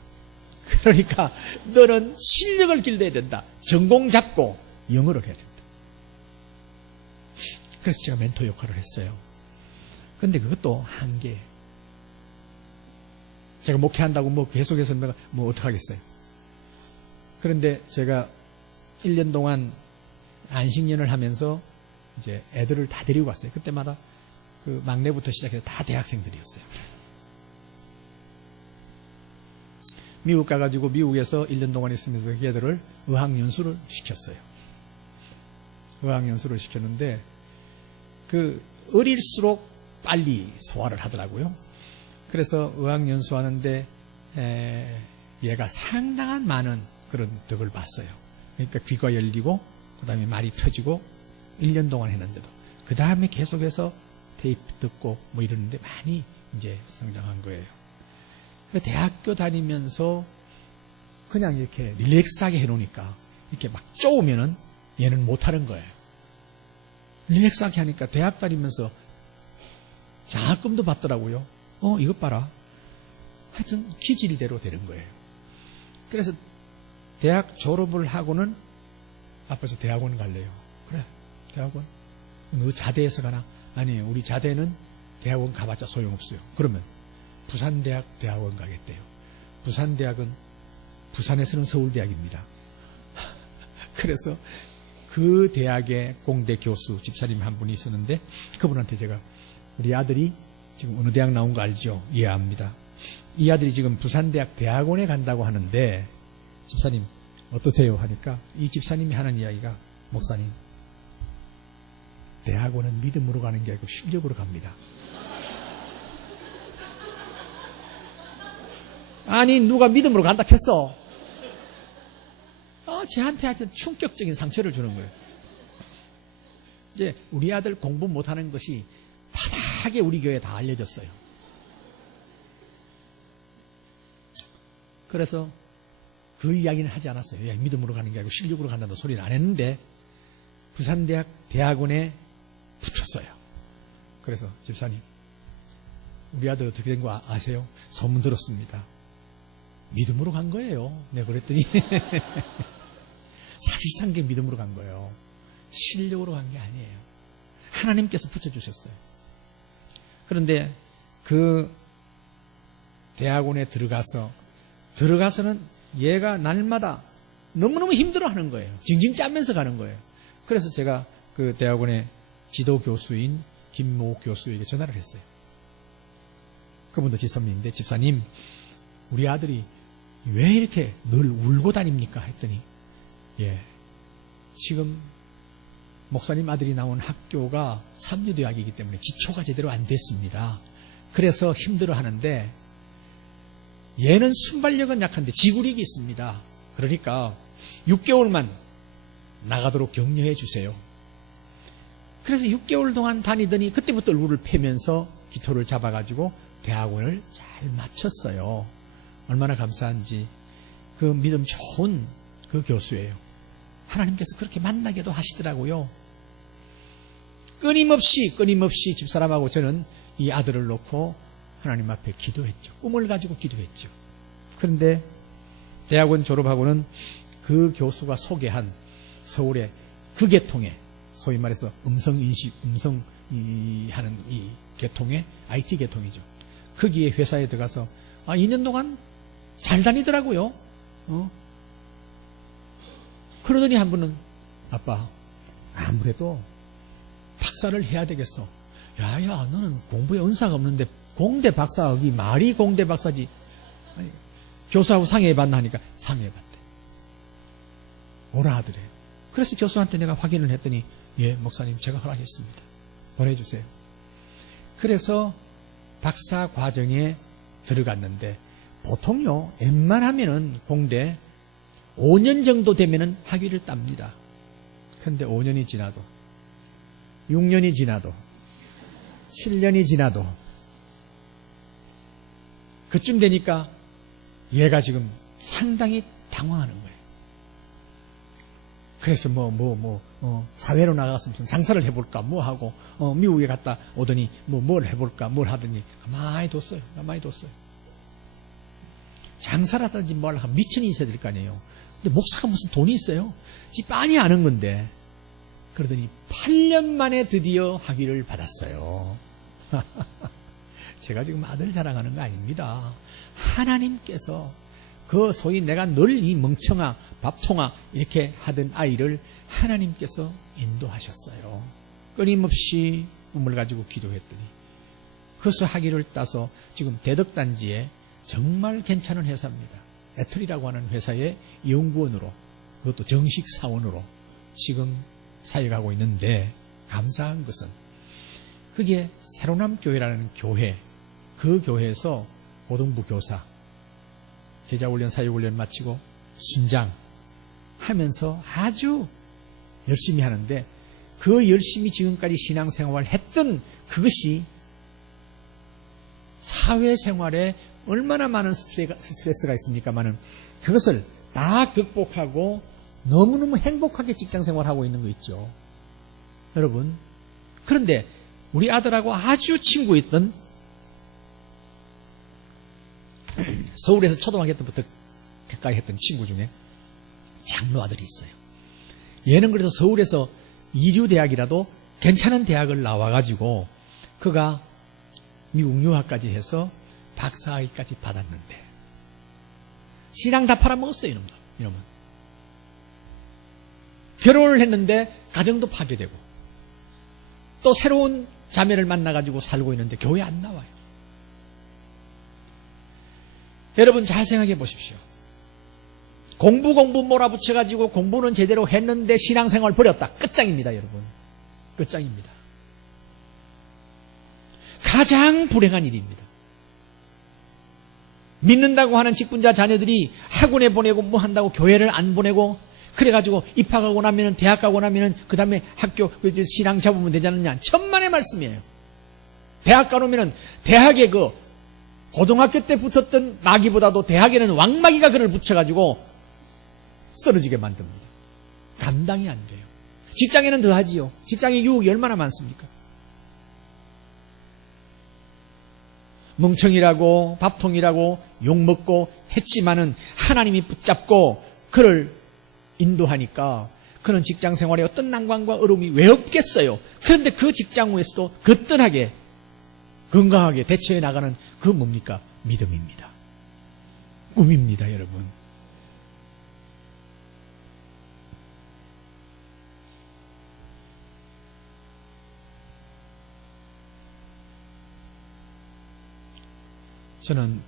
그러니까 너는 실력을 길러야 된다. 전공 잡고 영어를 해야 된다. 그래서 제가 멘토 역할을 했어요. 근데 그것도 한계. 제가 목회한다고 뭐 계속해서 내가 뭐 어떡하겠어요. 그런데 제가 1년 동안 안식년을 하면서 이제 애들을 다 데리고 갔어요. 그때마다 그 막내부터 시작해서 다 대학생들이었어요. 미국 가가지고 미국에서 1년 동안 있으면서 그 애들을 어학연수를 시켰어요. 어학연수를 시켰는데 그 어릴수록 빨리 소화를 하더라고요. 그래서 어학연수하는데 얘가 상당한 많은 그런 덕을 봤어요. 그러니까 귀가 열리고 그 다음에 말이 터지고 1년 동안 했는데도 그 다음에 계속해서 테이프 듣고 뭐 이러는데 많이 이제 성장한 거예요. 대학교 다니면서 그냥 이렇게 릴렉스하게 해놓으니까 이렇게 막 쪼으면은 얘는 못하는 거예요. 릴렉스하게 하니까 대학 다니면서 장학금도 받더라고요. 이것 봐라. 하여튼 기질대로 되는 거예요. 그래서 대학 졸업을 하고는 아빠서 대학원 갈래요. 그래, 대학원. 너 자대에서 가나? 아니, 우리 자대는 대학원 가봤자 소용없어요. 그러면 부산대학 대학원 가겠대요. 부산대학은 부산에서는 서울대학입니다. 그래서 그 대학의 공대 교수 집사님 한 분이 있었는데 그분한테 제가 우리 아들이 지금 어느 대학 나온 거 알죠? 예, 압니다. 이 아들이 지금 부산대학 대학원에 간다고 하는데 집사님 어떠세요? 하니까 이 집사님이 하는 이야기가 목사님, 대학원은 믿음으로 가는 게 아니고 실력으로 갑니다. 아니, 누가 믿음으로 간다 했어. 쟤한테 하여튼 충격적인 상처를 주는 거예요. 이제 우리 아들 공부 못하는 것이 바닥에 우리 교회에 다 알려졌어요. 그래서 그 이야기는 하지 않았어요. 야, 믿음으로 가는 게 아니고 실력으로 간다는 소리는 안 했는데 부산대학 대학원에 붙였어요. 그래서 집사님, 우리 아들 어떻게 된 거 아세요? 소문 들었습니다. 믿음으로 간 거예요. 내가 그랬더니 사실상 그게 믿음으로 간 거예요. 실력으로 간 게 아니에요. 하나님께서 붙여주셨어요. 그런데 그 대학원에 들어가서는 얘가 날마다 너무너무 힘들어하는 거예요. 징징 짜면서 가는 거예요. 그래서 제가 그 대학원의 지도 교수인 김모 교수에게 전화를 했어요. 그분도 지선민인데, 집사님, 우리 아들이 왜 이렇게 늘 울고 다닙니까? 했더니, 예, 지금 목사님 아들이 나온 학교가 삼류대학이기 때문에 기초가 제대로 안 됐습니다. 그래서 힘들어 하는데, 얘는 순발력은 약한데 지구력이 있습니다. 그러니까 6개월만 나가도록 격려해 주세요. 그래서 6개월 동안 다니더니 그때부터 얼굴을 패면서 기토를 잡아가지고 대학원을 잘 마쳤어요. 얼마나 감사한지. 그 믿음 좋은 그 교수예요. 하나님께서 그렇게 만나게도 하시더라고요. 끊임없이 집사람하고 저는 이 아들을 놓고 하나님 앞에 기도했죠. 꿈을 가지고 기도했죠. 그런데 대학원 졸업하고는 그 교수가 소개한 서울의 그 계통에, 소위 말해서 음성인식, 하는 이 계통에, IT 계통이죠. 거기에 회사에 들어가서 2년 동안 잘 다니더라고요. 그러더니 한 분은, 아빠, 아무래도 박사를 해야 되겠어. 야야, 너는 공부에 은사가 없는데 공대 박사, 여기 말이 공대 박사지. 아니, 교수하고 상의해봤나 하니까 상의해봤대. 오라 하더래. 그래서 교수한테 내가 확인을 했더니, 예, 목사님, 제가 허락했습니다. 보내주세요. 그래서 박사 과정에 들어갔는데, 보통요, 웬만하면은 공대 5년 정도 되면은 학위를 땁니다. 그런데 5년이 지나도, 6년이 지나도, 7년이 지나도, 그쯤 되니까 얘가 지금 상당히 당황하는 거예요. 그래서 사회로 나가서 무슨 장사를 해볼까, 뭐 하고, 미국에 갔다 오더니 뭘 해볼까, 뭘 하더니 가만히 뒀어요. 장사를 하든지 뭘 하면 미천이 있어야 될 거 아니에요. 근데 목사가 무슨 돈이 있어요? 지 빤히 아는 건데. 그러더니 8년 만에 드디어 학위를 받았어요. 제가 지금 아들 자랑하는 거 아닙니다. 하나님께서 그 소위 내가 늘 이 멍청아, 밥통아 이렇게 하던 아이를 하나님께서 인도하셨어요. 끊임없이 꿈을 가지고 기도했더니 그래서 학위를 따서 지금 대덕단지에 정말 괜찮은 회사입니다. 애틀이라고 하는 회사의 연구원으로, 그것도 정식 사원으로 지금 사역하고 있는데, 감사한 것은 그게 새로남 교회라는 교회, 그 교회에서 고등부 교사, 제자훈련, 사역훈련 마치고 순장 하면서 아주 열심히 하는데, 그 열심히 지금까지 신앙생활을 했던 그것이 사회생활에 얼마나 많은 스트레스가 있습니까만은 그것을 다 극복하고 너무너무 행복하게 직장생활하고 있는 거 있죠. 여러분, 그런데 우리 아들하고 아주 친구였던, 서울에서 초등학교 때부터 가까이 했던 친구 중에 장로 아들이 있어요. 얘는 그래서 서울에서 이류대학이라도 괜찮은 대학을 나와가지고 그가 미국 유학까지 해서 박사학위까지 받았는데 신앙 다 팔아먹었어요. 이놈은 결혼을 했는데 가정도 파괴되고 또 새로운 자매를 만나가지고 살고 있는데 교회 안 나와요. 여러분 잘 생각해 보십시오. 공부 몰아붙여가지고 공부는 제대로 했는데 신앙생활 버렸다. 끝장입니다. 여러분, 끝장입니다. 가장 불행한 일입니다. 믿는다고 하는 직분자 자녀들이 학원에 보내고 뭐 한다고 교회를 안 보내고 그래가지고 입학하고 나면은 대학 가고 나면은 그 다음에 학교 신앙 잡으면 되지 않느냐. 천만의 말씀이에요. 대학 가놓으면은 대학에 그 고등학교 때 붙었던 마귀보다도 대학에는 왕마귀가 그를 붙여가지고 쓰러지게 만듭니다. 감당이 안 돼요. 직장에는 더 하지요. 직장에 유혹이 얼마나 많습니까? 멍청이라고 밥통이라고 욕먹고 했지만은 하나님이 붙잡고 그를 인도하니까 그는 직장 생활에 어떤 난관과 어려움이 왜 없겠어요. 그런데 그 직장 후에서도 거뜬하게 건강하게 대처해 나가는 그 뭡니까? 믿음입니다. 꿈입니다, 여러분. 저는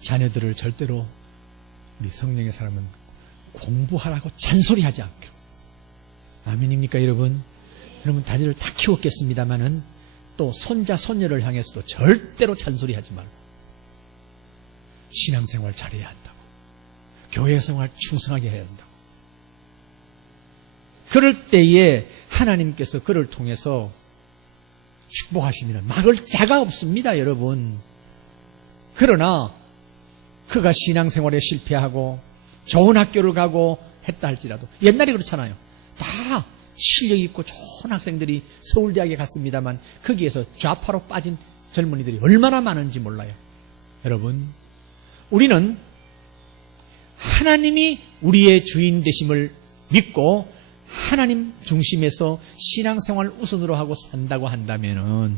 자녀들을 절대로 우리 성령의 사람은 공부하라고 잔소리하지 않기로. 아멘입니까, 여러분? 여러분 자녀를 다 키웠겠습니다만은 또 손자 손녀를 향해서도 절대로 잔소리하지 말고 신앙생활 잘해야 한다고, 교회생활 충성하게 해야 한다고. 그럴 때에 하나님께서 그를 통해서 축복하시면 막을 자가 없습니다, 여러분. 그러나 그가 신앙생활에 실패하고 좋은 학교를 가고 했다 할지라도, 옛날에 그렇잖아요. 다 실력 있고 좋은 학생들이 서울대학에 갔습니다만 거기에서 좌파로 빠진 젊은이들이 얼마나 많은지 몰라요. 여러분, 우리는 하나님이 우리의 주인 되심을 믿고 하나님 중심에서 신앙생활 우선으로 하고 산다고 한다면은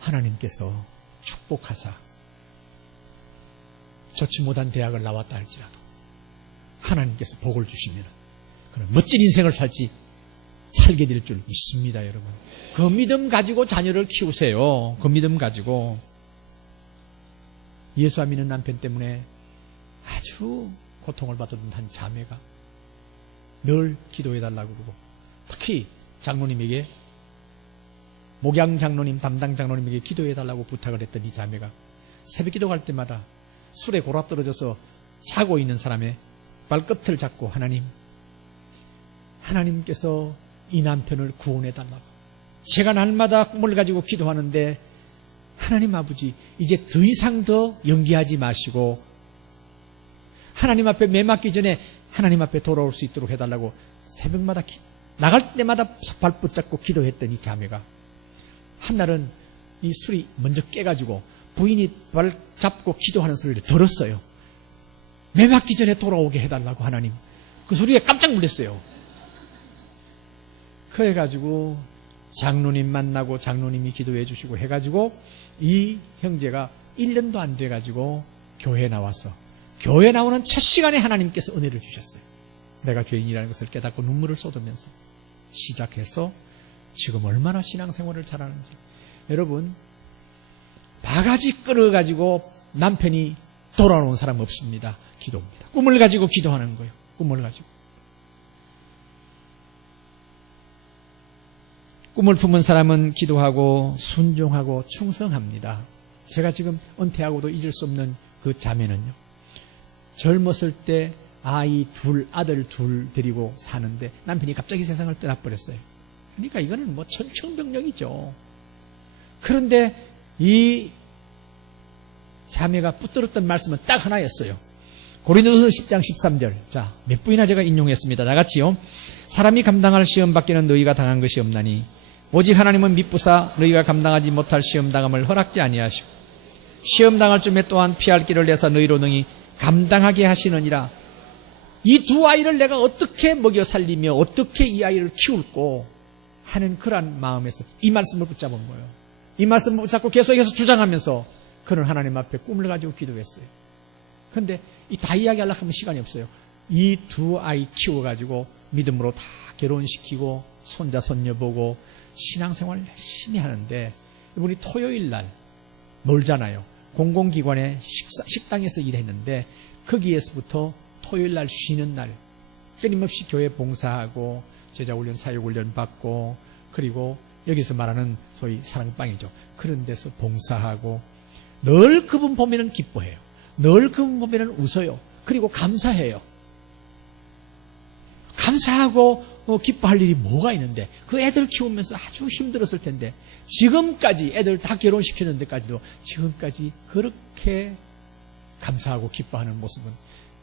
하나님께서 축복하사 좋지 못한 대학을 나왔다 할지라도 하나님께서 복을 주시면 그런 멋진 인생을 살게 될 줄 믿습니다, 여러분. 그 믿음 가지고 자녀를 키우세요. 그 믿음 가지고. 예수 안 믿는 남편 때문에 아주 고통을 받던 한 자매가 늘 기도해달라고 그러고, 특히 장로님에게, 목양 장로님, 담당 장로님에게 기도해달라고 부탁을 했던 이 자매가 새벽 기도 갈 때마다 술에 골아 떨어져서 자고 있는 사람의 발끝을 잡고, 하나님께서 이 남편을 구원해달라고. 제가 날마다 꿈을 가지고 기도하는데 하나님 아버지, 이제 더 이상 더 연기하지 마시고 하나님 앞에 매 맞기 전에 하나님 앞에 돌아올 수 있도록 해달라고 새벽마다 나갈 때마다 발 붙잡고 기도했던 이 자매가 한날은 이 술이 먼저 깨가지고 부인이 발 잡고 기도하는 소리를 들었어요. 매 맞기 전에 돌아오게 해달라고 하나님. 그 소리에 깜짝 놀랐어요. 그래가지고 장로님 만나고 장로님이 기도해 주시고 해가지고 이 형제가 1년도 안 돼가지고 교회에 나와서 교회 나오는 첫 시간에 하나님께서 은혜를 주셨어요. 내가 죄인이라는 것을 깨닫고 눈물을 쏟으면서 시작해서 지금 얼마나 신앙생활을 잘하는지. 여러분, 바가지 끌어가지고 남편이 돌아오는 사람 없습니다. 기도입니다. 꿈을 가지고 기도하는 거예요. 꿈을 가지고. 꿈을 품은 사람은 기도하고 순종하고 충성합니다. 제가 지금 은퇴하고도 잊을 수 없는 그 자매는요, 젊었을 때 아들 둘 데리고 사는데 남편이 갑자기 세상을 떠나버렸어요. 그러니까 이거는 뭐 천청병력이죠. 그런데 이 자매가 붙들었던 말씀은 딱 하나였어요. 고린도서 10장 13절. 자, 몇 분이나 제가 인용했습니다. 다 같이요. 사람이 감당할 시험 밖에는 너희가 당한 것이 없나니 오직 하나님은 미쁘사 너희가 감당하지 못할 시험 당함을 허락지 아니하시고 시험 당할 쯤에 또한 피할 길을 내사 너희로 능히 감당하게 하시느니라. 이 두 아이를 내가 어떻게 먹여 살리며 어떻게 이 아이를 키울고 하는 그러한 마음에서 이 말씀을 붙잡은 거예요. 이 말씀을 붙잡고 계속해서 주장하면서 그는 하나님 앞에 꿈을 가지고 기도했어요. 그런데 이 다 이야기하려고 하면 시간이 없어요. 이 두 아이 키워가지고 믿음으로 다 결혼시키고 손자 손녀 보고 신앙생활 열심히 하는데 이분이 토요일 날 놀잖아요. 공공기관의 식당에서 일했는데 거기에서부터 토요일 날 쉬는 날 끊임없이 교회 봉사하고 제자훈련 사역훈련 받고 그리고 여기서 말하는 소위 사랑방이죠. 그런 데서 봉사하고 늘 그분 보면은 기뻐해요. 늘 그분 보면은 웃어요. 그리고 감사해요. 감사하고 기뻐할 일이 뭐가 있는데, 그 애들 키우면서 아주 힘들었을 텐데, 지금까지 애들 다 결혼시키는 데까지도 지금까지 그렇게 감사하고 기뻐하는 모습은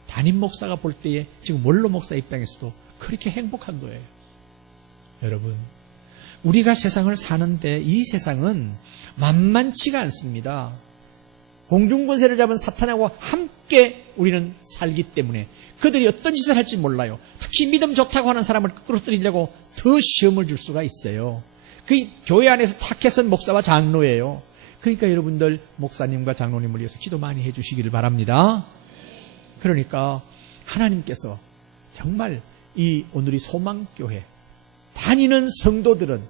담임 목사가 볼 때에 지금 원로 목사 입장에서도 그렇게 행복한 거예요. 여러분, 우리가 세상을 사는데 이 세상은 만만치가 않습니다. 공중권세를 잡은 사탄하고 함께 우리는 살기 때문에 그들이 어떤 짓을 할지 몰라요. 특히 믿음 좋다고 하는 사람을 끌어들이려고 더 시험을 줄 수가 있어요. 그 교회 안에서 탁해선 목사와 장로예요. 그러니까 여러분들 목사님과 장로님을 위해서 기도 많이 해주시기를 바랍니다. 그러니까 하나님께서 정말 이 오늘이 소망교회 다니는 성도들은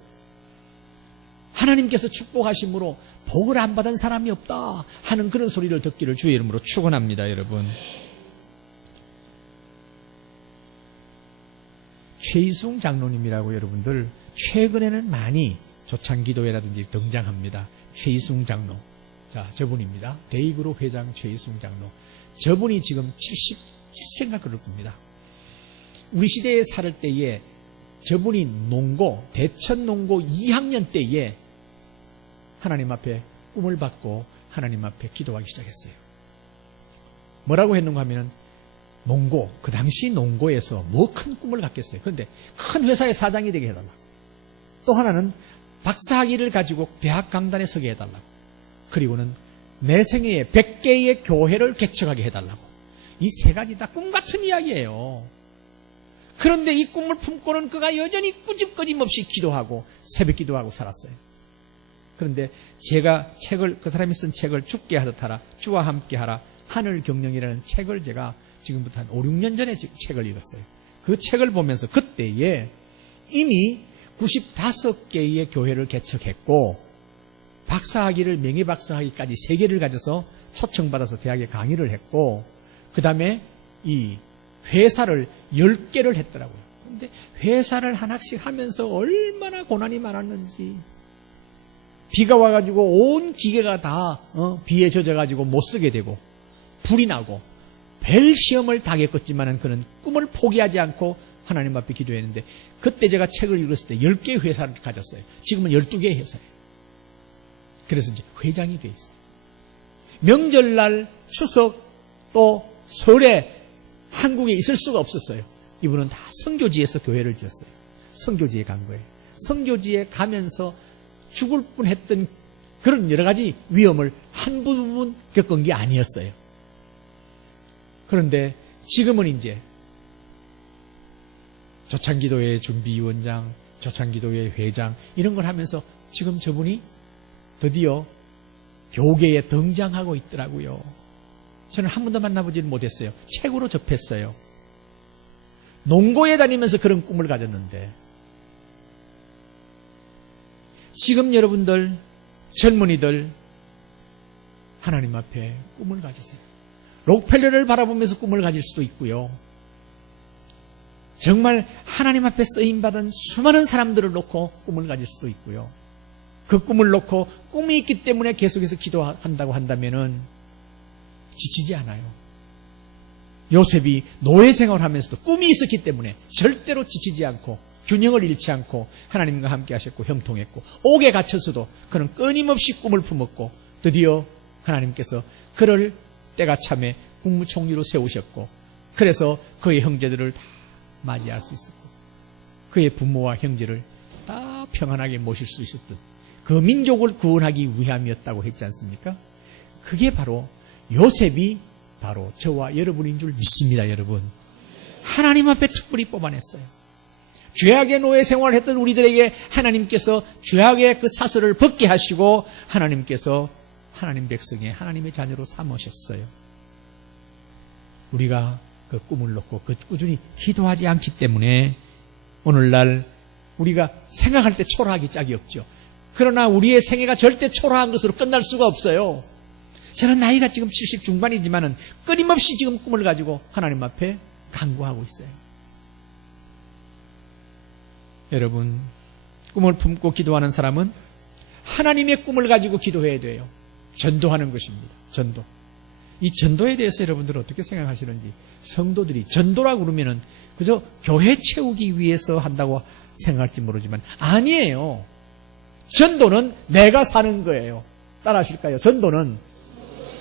하나님께서 축복하심으로 복을 안 받은 사람이 없다 하는 그런 소리를 듣기를 주의 이름으로 축원합니다. 여러분, 최이승 장로님이라고 여러분들 최근에는 많이 조창기도회라든지 등장합니다. 최이승 장로, 자, 저분입니다. 대익으로 회장 최이승 장로. 저분이 지금 77세인가 그럴 겁니다. 우리 시대에 살 때에 저분이 농고, 대천 농고 2학년 때에 하나님 앞에 꿈을 받고 하나님 앞에 기도하기 시작했어요. 뭐라고 했는가 하면은 농고, 그 당시 농고에서 뭐 큰 꿈을 갖겠어요. 그런데 큰 회사의 사장이 되게 해달라고. 또 하나는 박사학위를 가지고 대학 강단에 서게 해달라고. 그리고는 내 생애에 100개의 교회를 개척하게 해달라고. 이 세 가지 다 꿈 같은 이야기예요. 그런데 이 꿈을 품고는 그가 여전히 꾸짖거림없이 기도하고 새벽 기도하고 살았어요. 그런데 제가 책을, 그 사람이 쓴 책을 죽게 하듯 하라, 주와 함께 하라, 하늘 경영이라는 책을 제가 지금부터 한 5, 6년 전에 책을 읽었어요. 그 책을 보면서 그때에 이미 95개의 교회를 개척했고 박사학위를, 명예박사학위까지 3개를 가져서 초청받아서 대학에 강의를 했고 그 다음에 이 회사를 10개를 했더라고요. 그런데 회사를 하나씩 하면서 얼마나 고난이 많았는지, 비가 와가지고 온 기계가 다 비에 젖어가지고 못 쓰게 되고 불이 나고 별 시험을 당했겠지만은 그는 꿈을 포기하지 않고 하나님 앞에 기도했는데, 그때 제가 책을 읽었을 때 10개의 회사를 가졌어요. 지금은 12개의 회사예요. 그래서 이제 회장이 돼 있어요. 명절날, 추석, 또 설에 한국에 있을 수가 없었어요. 이분은 다 선교지에서 교회를 지었어요. 선교지에 간 거예요. 선교지에 가면서 죽을 뻔했던 그런 여러 가지 위험을 한 부분 겪은 게 아니었어요. 그런데 지금은 이제 조창기도회 준비위원장, 조창기도회 회장 이런 걸 하면서 지금 저분이 드디어 교계에 등장하고 있더라고요. 저는 한 번도 만나보지는 못했어요. 책으로 접했어요. 농고에 다니면서 그런 꿈을 가졌는데 지금 여러분들 젊은이들 하나님 앞에 꿈을 가지세요. 록펠러를 바라보면서 꿈을 가질 수도 있고요. 정말 하나님 앞에 쓰임받은 수많은 사람들을 놓고 꿈을 가질 수도 있고요. 그 꿈을 놓고 꿈이 있기 때문에 계속해서 기도한다고 한다면은 지치지 않아요. 요셉이 노예 생활하면서도 꿈이 있었기 때문에 절대로 지치지 않고 균형을 잃지 않고 하나님과 함께 하셨고 형통했고, 옥에 갇혀서도 그는 끊임없이 꿈을 품었고 드디어 하나님께서 그를 때가 참에 국무총리로 세우셨고, 그래서 그의 형제들을 다 맞이할 수 있었고 그의 부모와 형제를 다 평안하게 모실 수 있었던 그 민족을 구원하기 위함이었다고 했지 않습니까? 그게 바로 요셉이 바로 저와 여러분인 줄 믿습니다. 여러분, 하나님 앞에 특별히 뽑아냈어요. 죄악의 노예 생활을 했던 우리들에게 하나님께서 죄악의 그 사슬을 벗게 하시고 하나님께서 하나님 백성의 하나님의 자녀로 삼으셨어요. 우리가 그 꿈을 놓고 그 꾸준히 기도하지 않기 때문에 오늘날 우리가 생각할 때 초라하기 짝이 없죠. 그러나 우리의 생애가 절대 초라한 것으로 끝날 수가 없어요. 저는 나이가 지금 70 중반이지만은 끊임없이 지금 꿈을 가지고 하나님 앞에 간구하고 있어요. 여러분, 꿈을 품고 기도하는 사람은 하나님의 꿈을 가지고 기도해야 돼요. 전도하는 것입니다. 전도. 이 전도에 대해서 여러분들은 어떻게 생각하시는지. 성도들이 전도라고 그러면은 그저 교회 채우기 위해서 한다고 생각할지 모르지만 아니에요. 전도는 내가 사는 거예요. 따라 하실까요? 전도는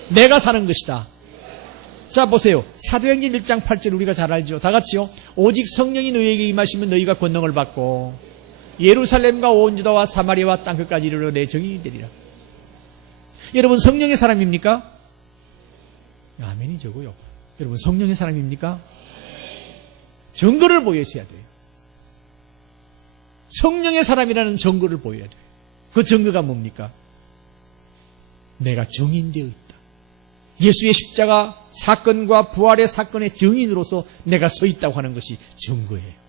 내가 사는 것이다. 자, 보세요. 사도행전 1장 8절 우리가 잘 알죠. 다 같이요. 오직 성령이 너희에게 임하시면 너희가 권능을 받고 예루살렘과 온 유다와 사마리아와 땅 끝까지 이르러 내 증인이 되리라. 여러분 성령의 사람입니까? 아멘이 저고요. 여러분 성령의 사람입니까? 증거를 보여줘야 돼요. 성령의 사람이라는 증거를 보여야 돼요. 그 증거가 뭡니까? 내가 증인되어 있다. 예수의 십자가 사건과 부활의 사건의 증인으로서 내가 서 있다고 하는 것이 증거예요.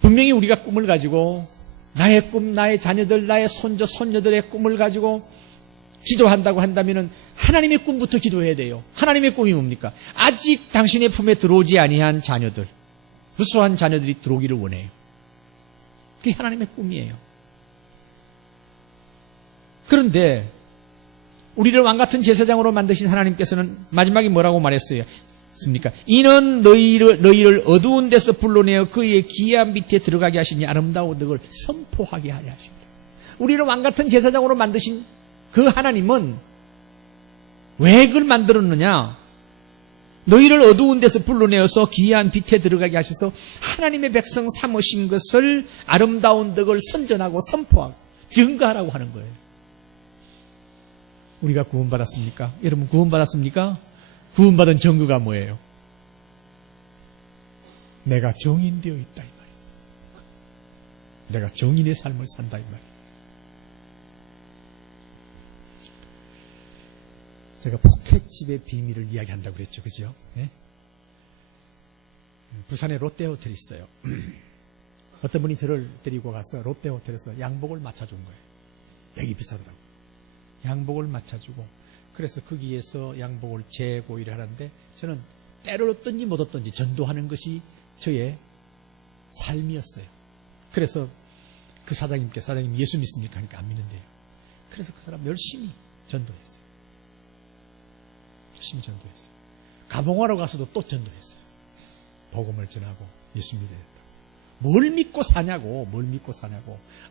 분명히 우리가 꿈을 가지고 나의 꿈, 나의 자녀들, 나의 손자, 손녀들의 꿈을 가지고 기도한다고 한다면 하나님의 꿈부터 기도해야 돼요. 하나님의 꿈이 뭡니까? 아직 당신의 품에 들어오지 아니한 자녀들, 무수한 자녀들이 들어오기를 원해요. 그게 하나님의 꿈이에요. 그런데 우리를 왕같은 제사장으로 만드신 하나님께서는 마지막에 뭐라고 말했어요? 습니까? 이는 너희를 어두운 데서 불러내어 그의 기한 밑에 들어가게 하시니 아름다운 덕을 선포하게 하려 하십니다. 우리를 왕같은 제사장으로 만드신 그 하나님은 왜 그걸 만들었느냐? 너희를 어두운 데서 불러내어서 기이한 빛에 들어가게 하셔서 하나님의 백성 삼으신 것을 아름다운 덕을 선전하고 선포하고 증거하라고 하는 거예요. 우리가 구원받았습니까? 여러분 구원받았습니까? 구원받은 증거가 뭐예요? 내가 정인되어 있다 이 말이에요. 내가 정인의 삶을 산다 이 말이에요. 제가 포켓집의 비밀을 이야기한다고 그랬죠. 그죠? 네? 부산에 롯데호텔이 있어요. 어떤 분이 저를 데리고 가서 롯데호텔에서 양복을 맞춰준 거예요. 되게 비싸더라고요. 양복을 맞춰주고 그래서 거기에서 양복을 재고 일을 하는데 저는 때를 얻든지 못 얻든지 전도하는 것이 저의 삶이었어요. 그래서 그 사장님 예수 믿습니까? 하니까 안 믿는데요. 그래서 그 사람 열심히 전도했어요. 열심히 전도했어요. 가봉하러 가서도 또 전도했어요. 복음을 전하고 예수 믿어야 된다. 뭘 믿고 사냐고.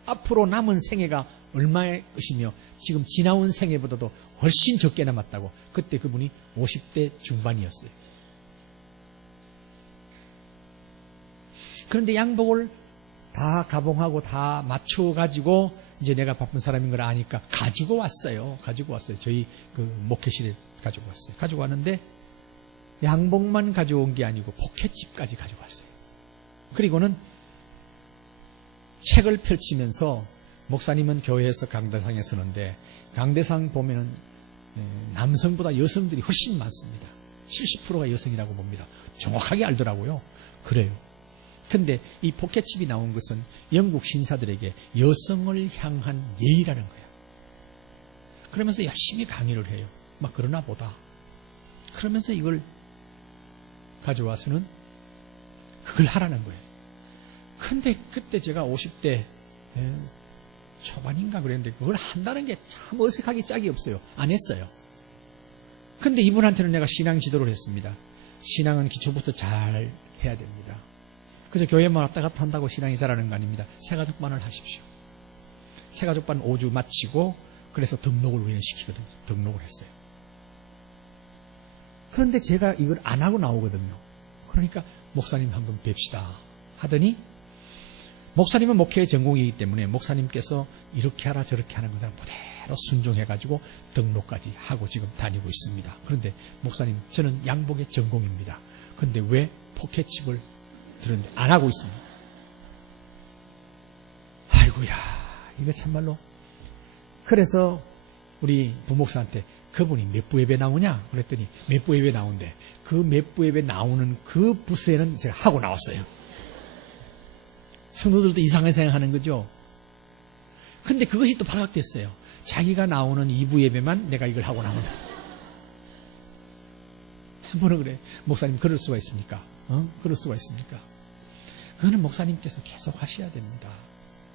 앞으로 남은 생애가 얼마의 것이며 지금 지나온 생애보다도 훨씬 적게 남았다고. 그때 그분이 50대 중반이었어요. 그런데 양복을 다 가봉하고 다 맞춰가지고 이제 내가 바쁜 사람인 걸 아니까 가지고 왔어요. 저희 그 목회실에 가지고 왔어요. 가지고 왔는데 양복만 가져온 게 아니고 포켓집까지 가지고 왔어요. 그리고는 책을 펼치면서 목사님은 교회에서 강대상에 서는데 강대상 보면은 남성보다 여성들이 훨씬 많습니다. 70%가 여성이라고 봅니다. 정확하게 알더라고요. 그래요. 근데 이 포켓칩이 나온 것은 영국 신사들에게 여성을 향한 예의라는 거예요. 그러면서 열심히 강의를 해요. 막 그러나 보다. 그러면서 이걸 가져와서는 그걸 하라는 거예요. 근데 그때 제가 50대 초반인가 그랬는데 그걸 한다는 게 참 어색하기 짝이 없어요. 안 했어요. 근데 이분한테는 내가 신앙 지도를 했습니다. 신앙은 기초부터 잘 해야 됩니다. 그래서 교회만 왔다 갔다 한다고 신앙이 자라는 거 아닙니다. 새가족반을 하십시오. 새가족반 5주 마치고 그래서 등록을 우리는 시키거든요. 등록을 했어요. 그런데 제가 이걸 안 하고 나오거든요. 그러니까 목사님 한번 뵙시다 하더니 목사님은 목회의 전공이기 때문에 목사님께서 이렇게 하라 저렇게 하는 것을 그대로 순종해가지고 등록까지 하고 지금 다니고 있습니다. 그런데 목사님 저는 양복의 전공입니다. 그런데 왜 포켓칩을 들었는데 안 하고 있습니다. 아이고야 이거 참말로. 그래서 우리 부목사한테 그분이 몇 부 예배 나오냐 그랬더니 몇 부 예배 나온대. 그 몇 부 예배 나오는 그 부스에는 제가 하고 나왔어요. 성도들도 이상하게 생각하는 거죠. 근데 그것이 또 발각됐어요. 자기가 나오는 2부 예배만 내가 이걸 하고 나온다. 뭐라 그래? 목사님 그럴 수가 있습니까? 그럴 수가 있습니까? 그거는 목사님께서 계속 하셔야 됩니다.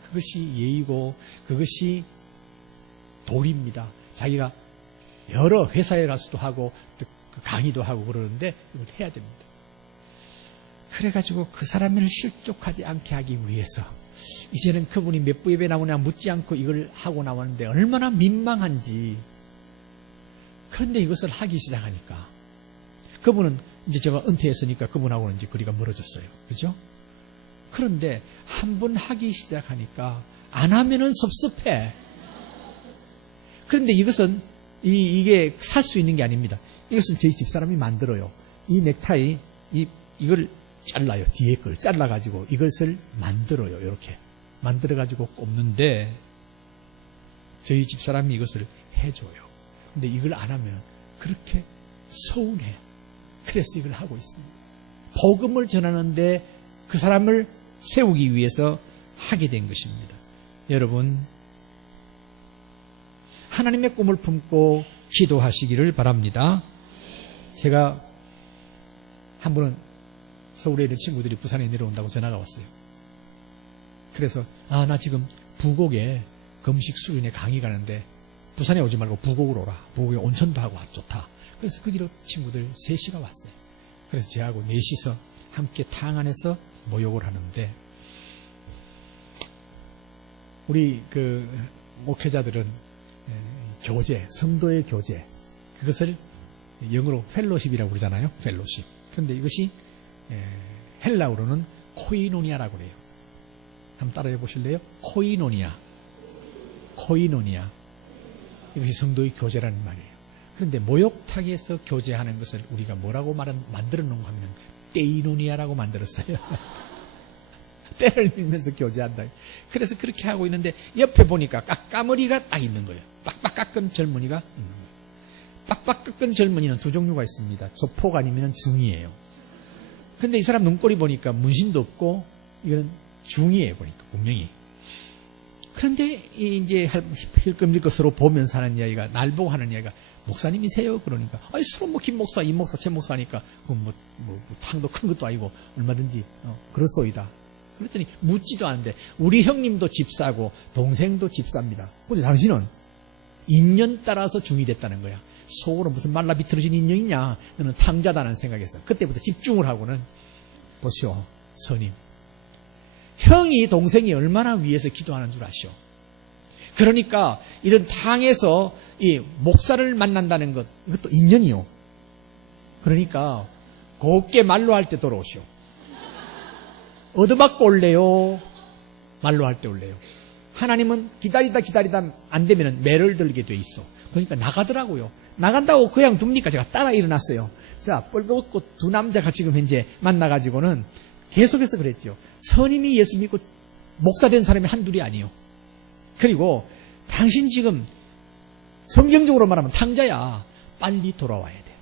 그것이 예의고 그것이 도리입니다. 자기가 여러 회사에 가서도 하고 또 강의도 하고 그러는데 이걸 해야 됩니다. 그래가지고 그 사람을 실족하지 않게 하기 위해서 이제는 그분이 몇 부 예배 나오냐 묻지 않고 이걸 하고 나왔는데 얼마나 민망한지. 그런데 이것을 하기 시작하니까 그분은 이제 제가 은퇴했으니까 그분하고는 이제 거리가 멀어졌어요. 그죠? 그런데 한 번 하기 시작하니까 안 하면은 섭섭해. 그런데 이것은 이게 살 수 있는 게 아닙니다. 이것은 저희 집사람이 만들어요. 이 넥타이 이걸 잘라요. 뒤에 걸 잘라가지고 이것을 만들어요. 이렇게 만들어가지고 꼽는데 저희 집사람이 이것을 해줘요. 근데 이걸 안 하면 그렇게 서운해. 그래서 이걸 하고 있습니다. 복음을 전하는데 그 사람을 세우기 위해서 하게 된 것입니다. 여러분, 하나님의 꿈을 품고 기도하시기를 바랍니다. 제가 한 번은 서울에 있는 친구들이 부산에 내려온다고 전화가 왔어요. 그래서 나 지금 부곡에 금식 수련회 강의 가는데 부산에 오지 말고 부곡으로 오라. 부곡에 온천도 하고 좋다. 그래서 거기로 친구들 3시가 왔어요. 그래서 저하고 4시서 함께 탕 안에서 모욕을 하는데 우리 그 목회자들은 교제, 성도의 교제, 그것을 영어로 펠로십이라고 그러잖아요. 펠로십. 그런데 이것이 헬라어로는 코이노니아라고 그래요. 한번 따라해 보실래요? 코이노니아. 이것이 성도의 교제라는 말이에요. 그런데 목욕탕에서 교제하는 것을 우리가 뭐라고 만들어 놓은 거 하면 떼이노니아라고 만들었어요. 때를 밀면서 교제한다. 그래서 그렇게 하고 있는데 옆에 보니까 까까머리가 딱 있는 거예요. 빡빡 깎은 젊은이가 있는 거예요. 빡빡 깎은 젊은이는 2 종류가 있습니다. 조폭 아니면 중이에요. 근데 이 사람 눈꼬리 보니까 문신도 없고 이거는 중이에요. 보니까 분명히. 그런데 이제 힐끔힐끔 서로 보면서 하는 이야기가, 날 보고 하는 이야기가 목사님이세요? 그러니까 서로 김 목사, 이 목사, 최 목사니까 탕도 큰 것도 아니고 얼마든지 그렇소이다. 그랬더니 묻지도 않는데 우리 형님도 집사고 동생도 집사입니다. 근데 당신은 인연 따라서 중이 됐다는 거야. 속으로 무슨 말라 비틀어진 인연이냐. 너는 탕자다는 생각에서 그때부터 집중을 하고는 보시오. 선임, 형이 동생이 얼마나 위해서 기도하는 줄 아시오. 그러니까 이런 탕에서 이 목사를 만난다는 것, 이것도 인연이요. 그러니까 곱게 말로 할 때 돌아오시오. 얻어맞고 올래요? 말로 할 때 올래요? 하나님은 기다리다 안 되면 매를 들게 돼 있어. 그러니까 나가더라고요. 나간다고 그냥 둡니까? 제가 따라 일어났어요. 자, 뻘겋고 2 남자가 지금 현재 만나가지고는 계속해서 그랬죠. 선임이 예수 믿고 목사 된 사람이 한둘이 아니요. 그리고 당신 지금 성경적으로 말하면 탕자야. 빨리 돌아와야 돼.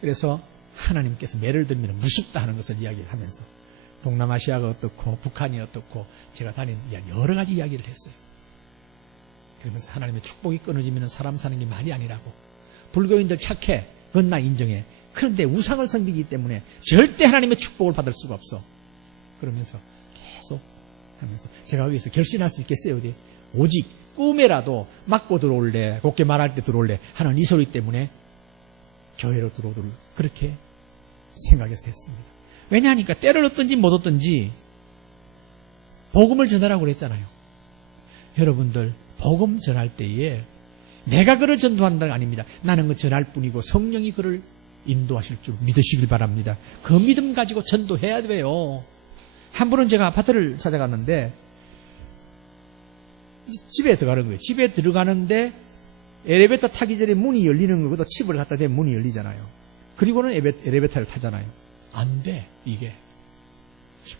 그래서 하나님께서 매를 들면 무섭다 하는 것을 이야기하면서 동남아시아가 어떻고 북한이 어떻고 제가 다닌 이야기, 여러 가지 이야기를 했어요. 그러면서 하나님의 축복이 끊어지면 사람 사는 게 말이 아니라고. 불교인들 착해. 그건 나 인정해. 그런데 우상을 섬기기 때문에 절대 하나님의 축복을 받을 수가 없어. 그러면서 계속 하면서 제가 여기서 결심할 수 있겠어요? 어디? 오직 꿈에라도 맞고 들어올래, 곱게 말할 때 들어올래 하는 이 소리 때문에 교회로 들어오도록 그렇게 생각해서 했습니다. 왜냐하니까 때를 얻든지 못 얻든지 복음을 전하라고 그랬잖아요. 여러분들 복음 전할 때에 내가 그를 전도한다는 거 아닙니다. 나는 그 전할 뿐이고 성령이 그를 인도하실 줄 믿으시길 바랍니다. 그 믿음 가지고 전도해야 돼요. 한 번은 제가 아파트를 찾아갔는데 집에 들어가는 거예요. 집에 들어가는데 엘리베이터 타기 전에 문이 열리는 거거든. 칩을 갖다 대면 문이 열리잖아요. 그리고는 엘리베이터를 타잖아요. 안 돼, 이게.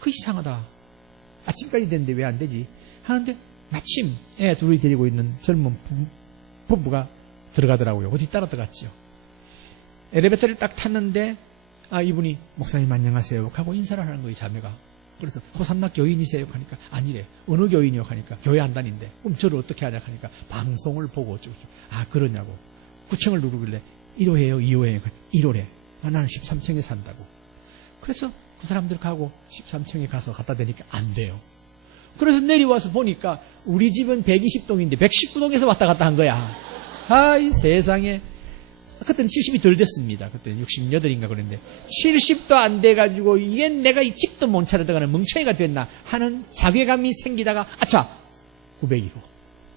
그 이상하다. 아침까지 됐는데 왜 안 되지? 하는데 마침 애 둘이 데리고 있는 젊은 부부가 들어가더라고요. 어디 따라 들어갔죠. 엘리베이터를 딱 탔는데 이분이 목사님 안녕하세요 하고 인사를 하는 거예요. 자매가. 그래서 호산나 교인이세요 하니까 아니래. 어느 교인이요 하니까 교회 안 다닌대. 그럼 저를 어떻게 하냐 하니까 방송을 보고 어쩌고 그러냐고. 9층을 누르길래 1호예요 2호예요 1호래. 나는 13층에 산다고. 그래서 그 사람들 가고 13층에 가서 갖다 대니까 안 돼요. 그래서 내려와서 보니까 우리 집은 120동인데 119동에서 왔다 갔다 한 거야. 아이 세상에. 그때는 70이 덜 됐습니다. 그때는 68인가 그랬는데 70도 안 돼가지고 이게 내가 이 집도 못 차려다가는 멍청이가 됐나 하는 자괴감이 생기다가 아차 901호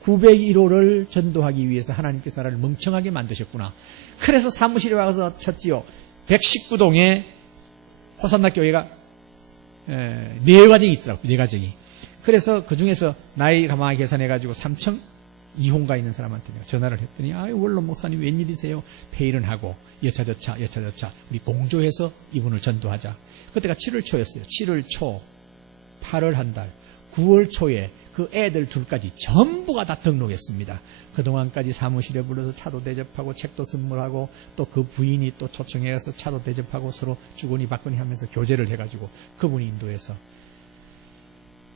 901호를 전도하기 위해서 하나님께서 나를 멍청하게 만드셨구나. 그래서 사무실에 와서 쳤지요. 119동에 호산나 교회가 4가정이 있더라고요. 4가정이. 그래서 그 중에서 나이 가만히 계산해가지고 3층 2호가 있는 사람한테 내가 전화를 했더니 원로 목사님 웬일이세요? 회의를 하고 여차저차 우리 공조해서 이분을 전도하자. 그때가 7월 초였어요. 7월 초 8월 한 달 9월 초에 그 애들 둘까지 전부가 다 등록했습니다. 그동안까지 사무실에 불러서 차도 대접하고 책도 선물하고 또 그 부인이 또 초청해서 차도 대접하고 서로 주거니 받거니 하면서 교제를 해가지고 그분이 인도해서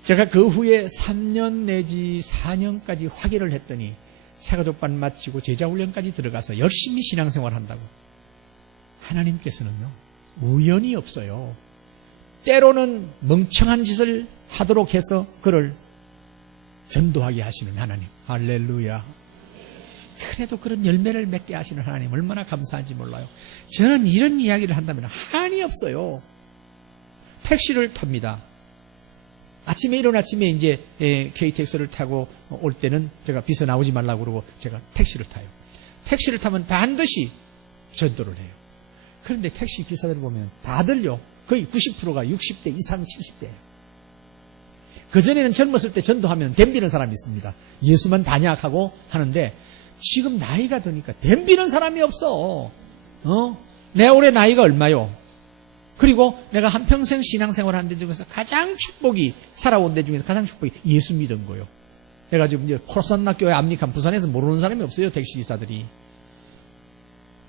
제가 그 후에 3년 내지 4년까지 화기를 했더니 새가족반 마치고 제자훈련까지 들어가서 열심히 신앙생활 한다고. 하나님께서는요, 우연이 없어요. 때로는 멍청한 짓을 하도록 해서 그를 전도하게 하시는 하나님. 할렐루야. 그래도 그런 열매를 맺게 하시는 하나님 얼마나 감사한지 몰라요. 저는 이런 이야기를 한다면 한이 없어요. 택시를 탑니다. 아침에 이른 아침에 이제 KTX를 타고 올 때는 제가 비서 나오지 말라고 그러고 제가 택시를 타요. 택시를 타면 반드시 전도를 해요. 그런데 택시 기사들 보면 다들요, 거의 90%가 60대 이상 70대예요. 그전에는 젊었을 때 전도하면 덤비는 사람이 있습니다. 예수만 단약하고 하는데 지금 나이가 드니까 덤비는 사람이 없어. 내 올해 나이가 얼마요? 그리고 내가 한평생 신앙생활 한 데 중에서 가장 축복이, 살아온 데 중에서 가장 축복이 예수 믿은 거요. 내가 지금 이제 호산나 교회 압닉한 부산에서 모르는 사람이 없어요. 택시기사들이.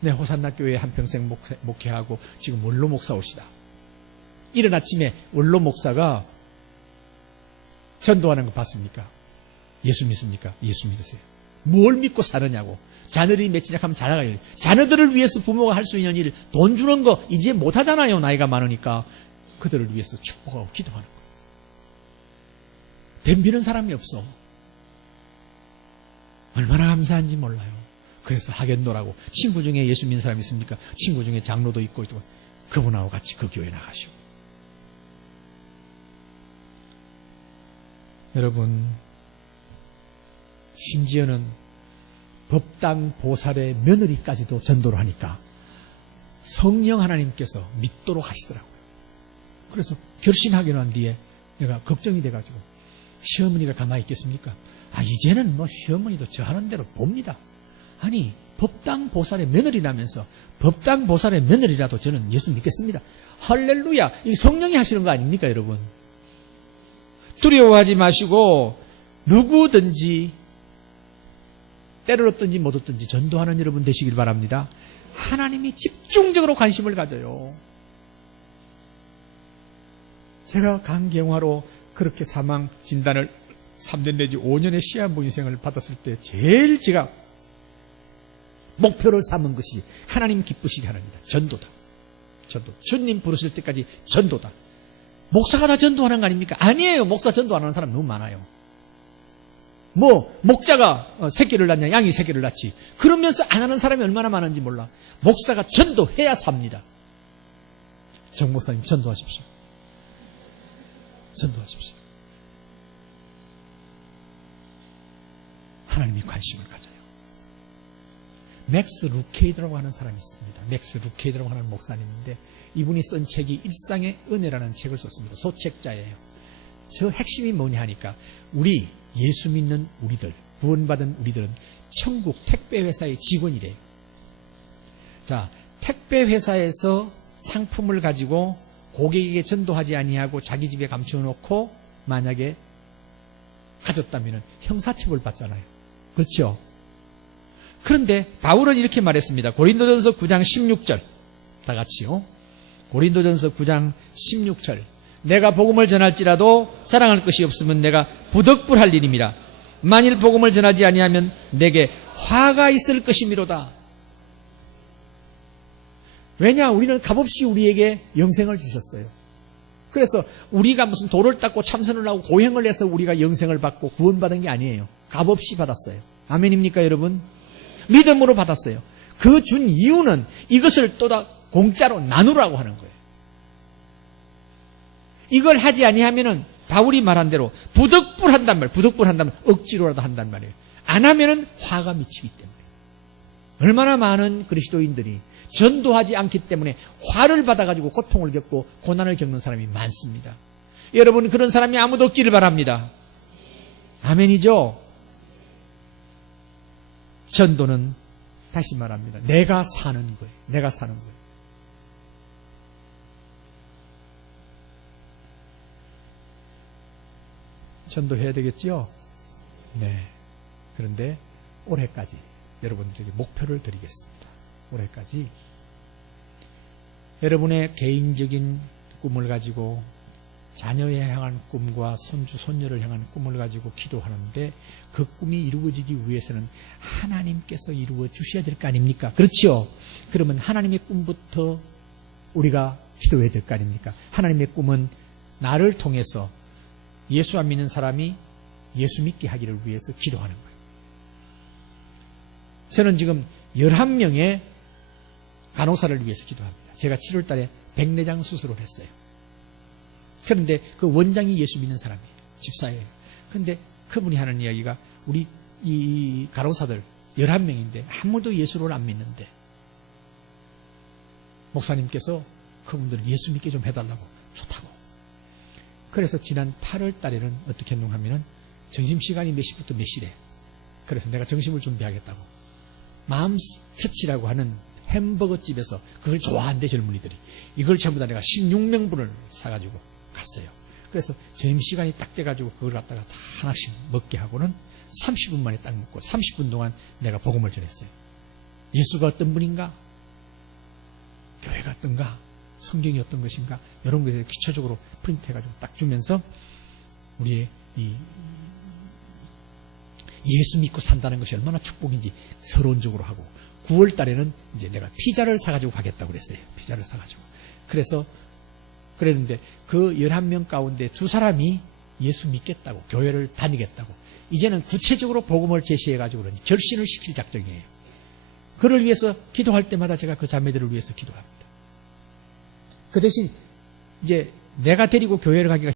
네, 호산나 교회 한평생 목회하고 지금 원로 목사 오시다. 이른 아침에 원로 목사가 전도하는 거 봤습니까? 예수 믿습니까? 예수 믿으세요. 뭘 믿고 사느냐고. 자녀들이 맺지작하면 자라가요. 자녀들을 위해서 부모가 할 수 있는 일, 돈 주는 거 이제 못 하잖아요. 나이가 많으니까. 그들을 위해서 축복하고 기도하는 거예요. 덤비는 사람이 없어. 얼마나 감사한지 몰라요. 그래서 하겐노라고. 친구 중에 예수 믿는 사람 있습니까? 친구 중에 장로도 있고 그분하고 같이 그 교회 나가시고. 여러분, 심지어는 법당 보살의 며느리까지도 전도를 하니까 성령 하나님께서 믿도록 하시더라고요. 그래서 결심하기로 한 뒤에 내가 걱정이 돼가지고 시어머니가 가만히 있겠습니까? 이제는 뭐 시어머니도 저 하는 대로 봅니다. 아니, 법당 보살의 며느리라면서 법당 보살의 며느리라도 저는 예수 믿겠습니다. 할렐루야. 이 성령이 하시는 거 아닙니까, 여러분? 두려워하지 마시고 누구든지 때를 얻든지 못 얻든지 전도하는 여러분 되시길 바랍니다. 하나님이 집중적으로 관심을 가져요. 제가 강경화로 그렇게 사망 진단을 3년 내지 5년의 시한부 인생을 받았을 때 제일 제가 목표를 삼은 것이 하나님 기쁘시게 하나입니다. 전도다. 전도. 주님 부르실 때까지 전도다. 목사가 다 전도하는 거 아닙니까? 아니에요. 목사 전도 안 하는 사람 너무 많아요. 목자가 새끼를 낳냐, 양이 새끼를 낳지. 그러면서 안 하는 사람이 얼마나 많은지 몰라. 목사가 전도해야 삽니다. 정 목사님, 전도하십시오. 전도하십시오. 하나님이 관심을 가져요. 맥스 루케이드라고 하는 사람이 있습니다. 맥스 루케이드라고 하는 목사님인데 이분이 쓴 책이 일상의 은혜라는 책을 썼습니다. 소책자예요. 저 핵심이 뭐냐 하니까 우리 예수 믿는 우리들, 구원받은 우리들은 천국 택배회사의 직원이래요. 자, 택배회사에서 상품을 가지고 고객에게 전도하지 아니하고 자기 집에 감춰놓고 만약에 가졌다면 형사처벌 받잖아요. 그렇죠? 그런데 바울은 이렇게 말했습니다. 고린도전서 9장 16절 다 같이요. 고린도전서 9장 16절 내가 복음을 전할지라도 자랑할 것이 없으면 내가 부덕불할 일임이라. 만일 복음을 전하지 아니하면 내게 화가 있을 것이미로다. 왜냐? 우리는 값없이 우리에게 영생을 주셨어요. 그래서 우리가 무슨 돌을 닦고 참선을 하고 고행을 해서 우리가 영생을 받고 구원받은 게 아니에요. 값없이 받았어요. 아멘입니까, 여러분? 믿음으로 받았어요. 그 준 이유는 이것을 또 공짜로 나누라고 하는 거예요. 이걸 하지 아니하면은 바울이 말한 대로 부득불한단 말이에요. 부득불한다면 억지로라도 한단 말이에요. 안 하면은 화가 미치기 때문에. 얼마나 많은 그리스도인들이 전도하지 않기 때문에 화를 받아가지고 고통을 겪고 고난을 겪는 사람이 많습니다. 여러분, 그런 사람이 아무도 없기를 바랍니다. 아멘이죠? 전도는 다시 말합니다. 내가 사는 거예요. 내가 사는 거예요. 전도해야 되겠지요? 네. 그런데 올해까지 여러분들에게 목표를 드리겠습니다. 올해까지 여러분의 개인적인 꿈을 가지고 자녀에 향한 꿈과 손주, 손녀를 향한 꿈을 가지고 기도하는데 그 꿈이 이루어지기 위해서는 하나님께서 이루어 주셔야 될 거 아닙니까? 그렇죠? 그러면 하나님의 꿈부터 우리가 기도해야 될 거 아닙니까? 하나님의 꿈은 나를 통해서 예수 안 믿는 사람이 예수 믿게 하기를 위해서 기도하는 거예요. 저는 지금 11명의 간호사를 위해서 기도합니다. 제가 7월 달에 백내장 수술을 했어요. 그런데 그 원장이 예수 믿는 사람이에요. 집사예요. 그런데 그분이 하는 이야기가 우리 이 간호사들 11명인데 아무도 예수를 안 믿는데 목사님께서 그분들을 예수 믿게 좀 해달라고. 좋다고. 그래서 지난 8월 달에는 어떻게 했는가하면 점심시간이 몇 시부터 몇 시래. 그래서 내가 점심을 준비하겠다고. 맘스터치라고 하는 햄버거 집에서 그걸 좋아한대, 젊은이들이. 이걸 전부 다 내가 16명분을 사가지고 갔어요. 그래서 점심시간이 딱 돼가지고 그걸 갖다가 다 하나씩 먹게 하고는 30분 만에 딱 먹고 30분 동안 내가 복음을 전했어요. 예수가 어떤 분인가? 교회가 어떤가? 성경이 어떤 것인가? 이런 것에 기초적으로 프린트해가지고 딱 주면서 우리의 이 예수 믿고 산다는 것이 얼마나 축복인지 서론적으로 하고 9월 달에는 이제 내가 피자를 사가지고 가겠다고 그랬어요. 피자를 사가지고. 그래서 그랬는데 그 11명 가운데 2사람이 예수 믿겠다고, 교회를 다니겠다고. 이제는 구체적으로 복음을 제시해가지고 결신을 시킬 작정이에요. 그를 위해서 기도할 때마다 제가 그 자매들을 위해서 기도합니다. 그 대신 이제 내가 데리고 교회를 가기가